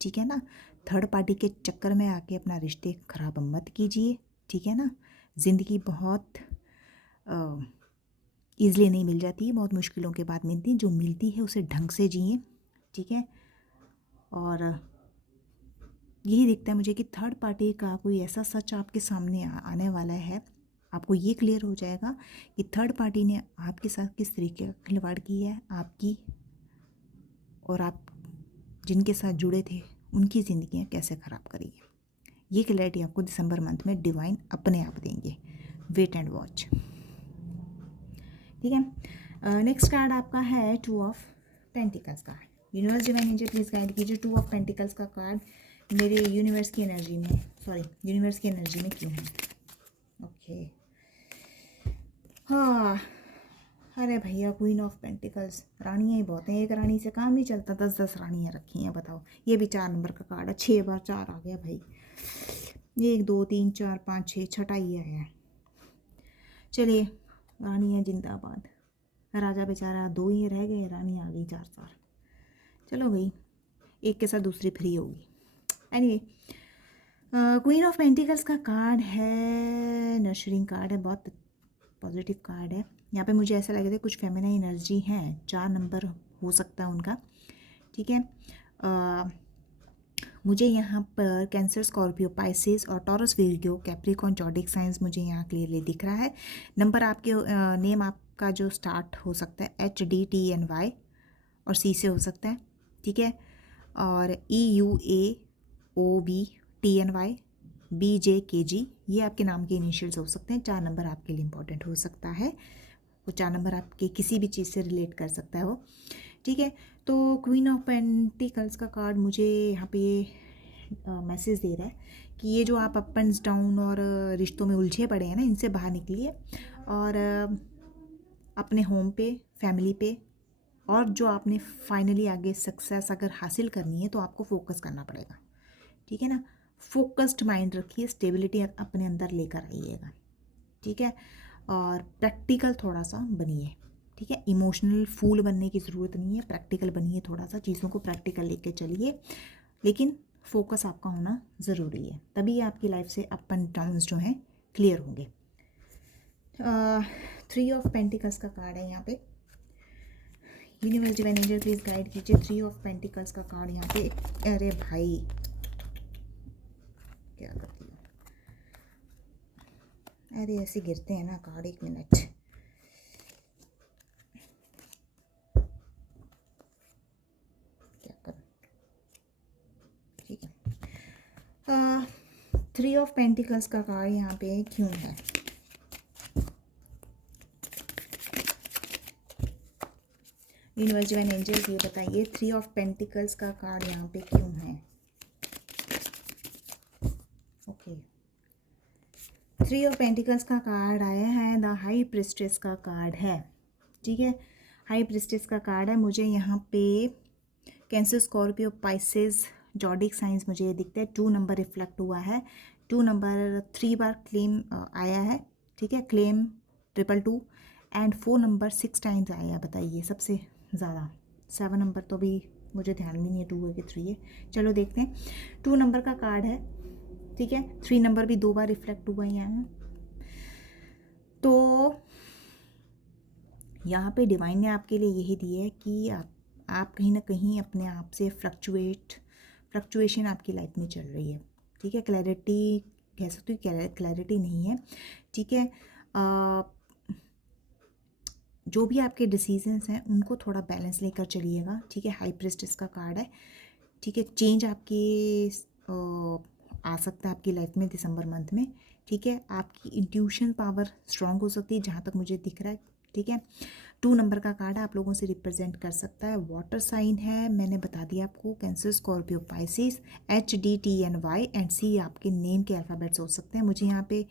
ठीक है ना। थर्ड पार्टी के चक्कर में आके अपना रिश्ते ख़राब मत कीजिए, ठीक है ना। ज़िंदगी बहुत ईज़िली नहीं मिल जाती है, बहुत मुश्किलों के बाद मिलती है। जो मिलती है उसे ढंग से जिए, ठीक है। और यही दिखता है मुझे कि थर्ड पार्टी का कोई ऐसा सच आपके सामने आने वाला है, आपको ये क्लियर हो जाएगा कि थर्ड पार्टी ने आपके साथ किस तरीके का खिलवाड़ की है आपकी, और आप जिनके साथ जुड़े थे उनकी ज़िंदगियाँ कैसे ख़राब करी है। ये क्लैरिटी आपको दिसंबर मंथ में डिवाइन अपने आप देंगे, वेट एंड वॉच, ठीक है। नेक्स्ट कार्ड आपका है 2 ऑफ पेंटिकल्स का। Universe divine angel please guide कीजिए 2 ऑफ पेंटिकल्स का कार्ड मेरी यूनिवर्स की एनर्जी में, सॉरी यूनिवर्स की एनर्जी में क्यों है। ओके, हाँ, अरे भैया क्वीन ऑफ पेंटिकल्स, रानियाँ ही बहुत हैं, एक रानी से काम नहीं चलता, 10-10 रानियाँ रखी हैं, बताओ। ये भी 4 नंबर का कार्ड है, 6 बार 4 आ गया भाई। 1 2 3 4 5 6, छठा ही आया है। चलिए, रानियाँ जिंदाबाद। राजा बेचारा 2 ही रह गए, रानी आ गई 4-4। चलो भाई, एक के साथ दूसरी फ्री होगी। एनीवे, क्वीन ऑफ पेंटिकल्स का कार्ड है, नर्चरिंग कार्ड है, बहुत पॉजिटिव कार्ड है। यहाँ पे मुझे ऐसा लग रहा है कुछ फेमिनाइन एनर्जी है, 4 नंबर हो सकता है उनका, ठीक है। मुझे यहाँ पर कैंसर, स्कॉर्पियो, पाइसेस और taurus, Virgo, Capricorn, zodiac science मुझे यहाँ क्लियरली दिख रहा है। नंबर आपके नेम आपका जो स्टार्ट हो सकता है HDTNY और C से हो सकता है, ठीक है। और EUAOBTNY BJKG, ये आपके नाम के इनिशियल्स हो सकते हैं। 4 नंबर आपके लिए इंपॉर्टेंट हो सकता है, वो 4 नंबर आपके किसी भी चीज़ से रिलेट कर सकता है वो, ठीक है। तो क्वीन ऑफ पेंटिकल्स का कार्ड मुझे यहाँ पे मैसेज दे रहा है कि ये जो आप अप एंड डाउन और रिश्तों में उलझे पड़े हैं ना, इनसे बाहर निकलिए और अपने होम पे, फैमिली पे, और जो आपने फाइनली आगे सक्सेस अगर हासिल करनी है तो आपको फोकस करना पड़ेगा, ठीक है ना। फोकस्ड माइंड रखिए, स्टेबिलिटी अपने अंदर लेकर आइएगा, ठीक है। और प्रैक्टिकल थोड़ा सा बनिए, ठीक है। इमोशनल फूल बनने की ज़रूरत नहीं है, प्रैक्टिकल बनिए, थोड़ा सा चीज़ों को प्रैक्टिकल लेके चलिए, लेकिन फोकस आपका होना ज़रूरी है, तभी आपकी लाइफ से अप एंड डाउन्स जो हैं क्लियर होंगे। 3 ऑफ पेंटिकल्स का कार्ड है यहाँ पे। Universe divine angel please guide कीजिए 3 ऑफ पेंटिकल्स का कार्ड यहाँ पे। अरे भाई क्या करती हो, अरे ऐसे गिरते हैं ना कार्ड, 1 मिनट। क्या कर, ठीक है। 3 ऑफ पेंटिकल्स का कार्ड यहाँ पे क्यों है। यूनिवर्स डिवाइन एंजल्स ये बताइए 3 ऑफ पेंटिकल्स का कार्ड यहाँ पे क्यों है। ओके, 3 ऑफ पेंटिकल्स का कार्ड आया है, द हाई प्रिस्टेस का कार्ड है, ठीक है। हाई प्रिस्टेस का कार्ड है, मुझे यहाँ पे cancer, Scorpio, Pisces, zodiac science मुझे ये दिखता है। 2 नंबर रिफ्लेक्ट हुआ है, 2 नंबर 3 बार क्लेम आया है, ठीक है। क्लेम 222 एंड 4 नंबर 6 टाइम्स आया है, बताइए सबसे ज़्यादा। 7 नंबर तो भी मुझे ध्यान भी नहीं है 2 है कि 3 है, चलो देखते हैं। 2 नंबर का कार्ड है, ठीक है। 3 नंबर भी 2 बार रिफ्लेक्ट हुआ है यहाँ, तो यहाँ पे डिवाइन ने आपके लिए यही दिया है कि आप कहीं ना कहीं अपने आप से फ्लक्चुएशन आपकी लाइफ में चल रही है, ठीक है। क्लैरिटी कह सकते हो, क्लैरिटी नहीं है, ठीक है। जो भी आपके डिसीजंस हैं उनको थोड़ा बैलेंस लेकर चलिएगा, ठीक है। हाई प्रिस्टेस का कार्ड है, ठीक है। चेंज आपकी आ सकता है आपकी लाइफ में दिसंबर मंथ में, ठीक है। आपकी इंट्यूशन पावर स्ट्रांग हो सकती है जहाँ तक मुझे दिख रहा है, ठीक है। 2 नंबर का कार्ड आप लोगों से रिप्रेजेंट कर सकता है, वाटर साइन है, मैंने बता दिया आपको, cancer, Scorpio, Pisces, HDTNY and C आपके नेम के अल्फ़ाबेट्स हो सकते हैं। मुझे यहाँ पे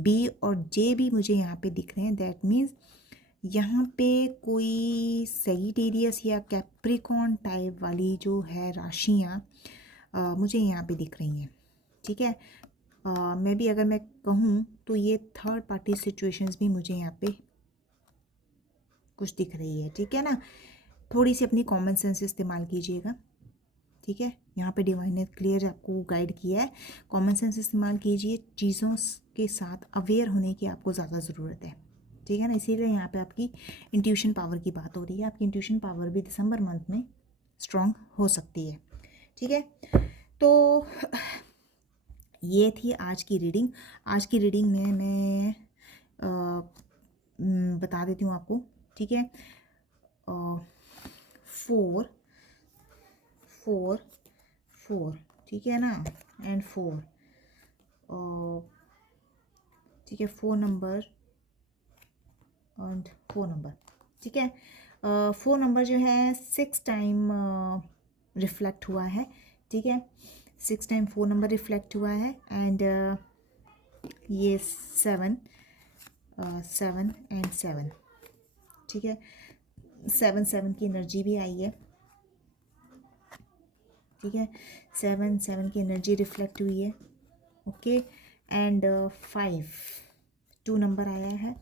B और J भी मुझे यहाँ पे दिख रहे हैं, दैट मीन्स यहाँ पे कोई सैजिटेरियस या कैप्रिकॉर्न टाइप वाली जो है राशियाँ मुझे यहाँ पे दिख रही हैं, ठीक है। मैं भी अगर मैं कहूँ तो ये थर्ड पार्टी सिचुएशंस भी मुझे यहाँ पे कुछ दिख रही है, ठीक है ना। थोड़ी सी अपनी कॉमन सेंस इस्तेमाल कीजिएगा, ठीक है। यहाँ पे डिवाइन ने क्लियर आपको गाइड किया है, कॉमन सेंस इस्तेमाल कीजिए, चीज़ों के साथ अवेयर होने की आपको ज़्यादा ज़रूरत है, ठीक है ना। इसीलिए यहाँ पे आपकी इंट्यूशन पावर की बात हो रही है, आपकी इंट्यूशन पावर भी दिसंबर मंथ में स्ट्रॉन्ग हो सकती है, ठीक है। तो ये थी आज की रीडिंग। आज की रीडिंग में मैं बता देती हूँ आपको, ठीक है। 4 4 4, ठीक है ना, एंड 4, ठीक है। 4 नंबर एंड 4 नंबर, ठीक है। 4 नंबर जो है 6 टाइम रिफ्लेक्ट हुआ है, ठीक है। 6 टाइम 4 नंबर रिफ्लेक्ट हुआ है एंड ये 7 7 एंड 7, ठीक है। 7 7 की एनर्जी भी आई है, ठीक है। 7 7 की एनर्जी रिफ्लेक्ट हुई है, ओके। एंड 5 2 नंबर आया है,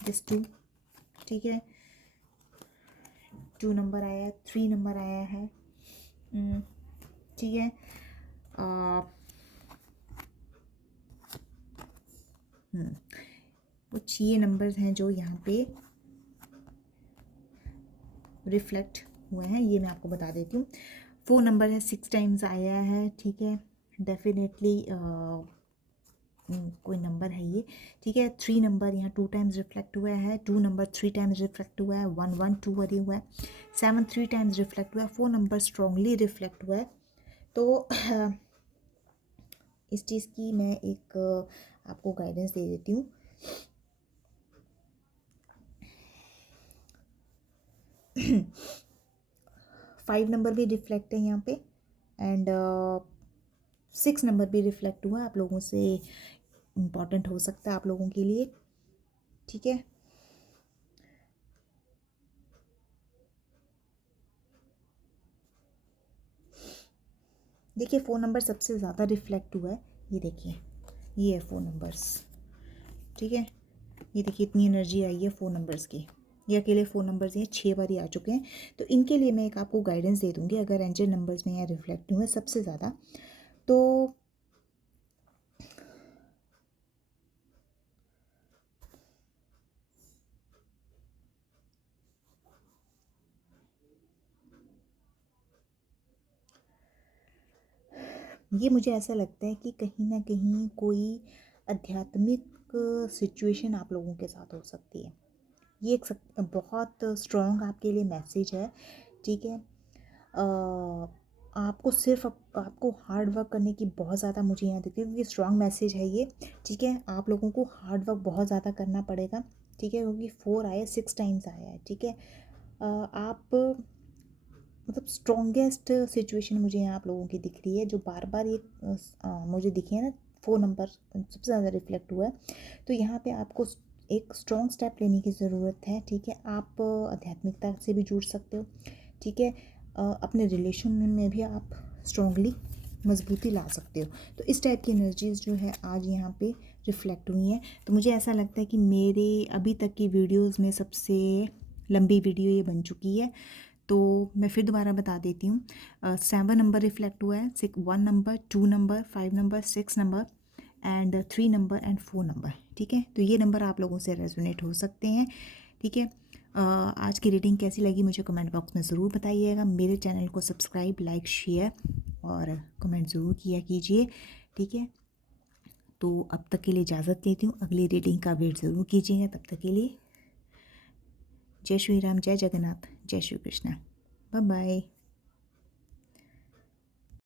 जस्ट 2, ठीक है। 2 नंबर आया है, 3 नंबर आया है, ठीक है। कुछ ये नंबर्स हैं जो यहाँ पे रिफ्लेक्ट हुए हैं, ये मैं आपको बता देती हूँ। 4 नंबर है, 6 टाइम्स आया है, ठीक है। डेफिनेटली कोई नंबर है ये, ठीक है। 3 नंबर यहाँ 2 टाइम्स रिफ्लेक्ट हुआ है, 2 नंबर 3 टाइम्स रिफ्लेक्ट हुआ है, 1 1 2 वरी हुआ है, 7 3 टाइम्स रिफ्लेक्ट हुआ है, 4 नंबर स्ट्रांगली रिफ्लेक्ट हुआ है। तो इस चीज़ की मैं एक आपको गाइडेंस दे देती हूँ। फाइव नंबर भी रिफ्लेक्ट है यहाँ पे एंड 6 नंबर भी रिफ्लेक्ट हुआ, आप लोगों से इम्पॉर्टेंट हो सकता है आप लोगों के लिए, ठीक है। देखिए 4 नंबर सबसे ज़्यादा रिफ्लेक्ट हुआ है, ये देखिए, ये है 4 नंबर्स, ठीक है। ये देखिए इतनी एनर्जी आई है 4 नंबर्स की, ये अकेले 4 नंबर्स ये 6 बार ही आ चुके हैं। तो इनके लिए मैं एक आपको गाइडेंस दे दूँगी, अगर एंजल नंबर्स में यहाँ रिफ्लेक्ट हुए सबसे ज़्यादा, तो ये मुझे ऐसा लगता है कि कहीं ना कहीं कोई आध्यात्मिक सिचुएशन आप लोगों के साथ हो सकती है। ये एक बहुत स्ट्रॉन्ग आपके लिए मैसेज है, ठीक है। आपको सिर्फ आपको हार्ड वर्क करने की बहुत ज़्यादा मुझे यहाँ दिखती है, क्योंकि स्ट्रॉन्ग मैसेज है ये, ठीक है। आप लोगों को हार्ड वर्क बहुत ज़्यादा करना पड़ेगा, ठीक है, क्योंकि 4 आया, 6 टाइम्स आया है, ठीक है। आप मतलब स्ट्रॉन्गेस्ट सिचुएशन मुझे यहाँ आप लोगों की दिख रही है, जो बार बार ये मुझे दिखी है ना, 4 नंबर सबसे ज़्यादा रिफ्लेक्ट हुआ है। तो यहाँ पे आपको एक स्ट्रॉन्ग स्टेप लेने की ज़रूरत है, ठीक है। आप आध्यात्मिकता से भी जुड़ सकते हो, ठीक है। अपने रिलेशन में भी आप स्ट्रॉन्गली मजबूती ला सकते हो। तो इस टाइप की एनर्जीज़ जो है आज यहाँ पे रिफ्लेक्ट हुई हैं। तो मुझे ऐसा लगता है कि मेरे अभी तक की वीडियोज़ में सबसे लंबी वीडियो ये बन चुकी है। तो मैं फिर दोबारा बता देती हूँ। 7 नंबर रिफ्लेक्ट हुआ है, 1 number, 2 number, 5 number, 6 number and 3 number and 4 number, ठीक है। तो ये नंबर आप लोगों से रेजोनेट हो सकते हैं, ठीक है। आज की रीडिंग कैसी लगी मुझे कमेंट बॉक्स में ज़रूर बताइएगा। मेरे चैनल को सब्सक्राइब, लाइक, शेयर और कमेंट ज़रूर किया कीजिए, ठीक है। तो अब तक के लिए इजाज़त लेती हूँ, अगली रीडिंग का वेट ज़रूर कीजिएगा। तब तक के लिए जय श्री राम, जय जगन्नाथ, जय श्री कृष्णा, बाय बाय।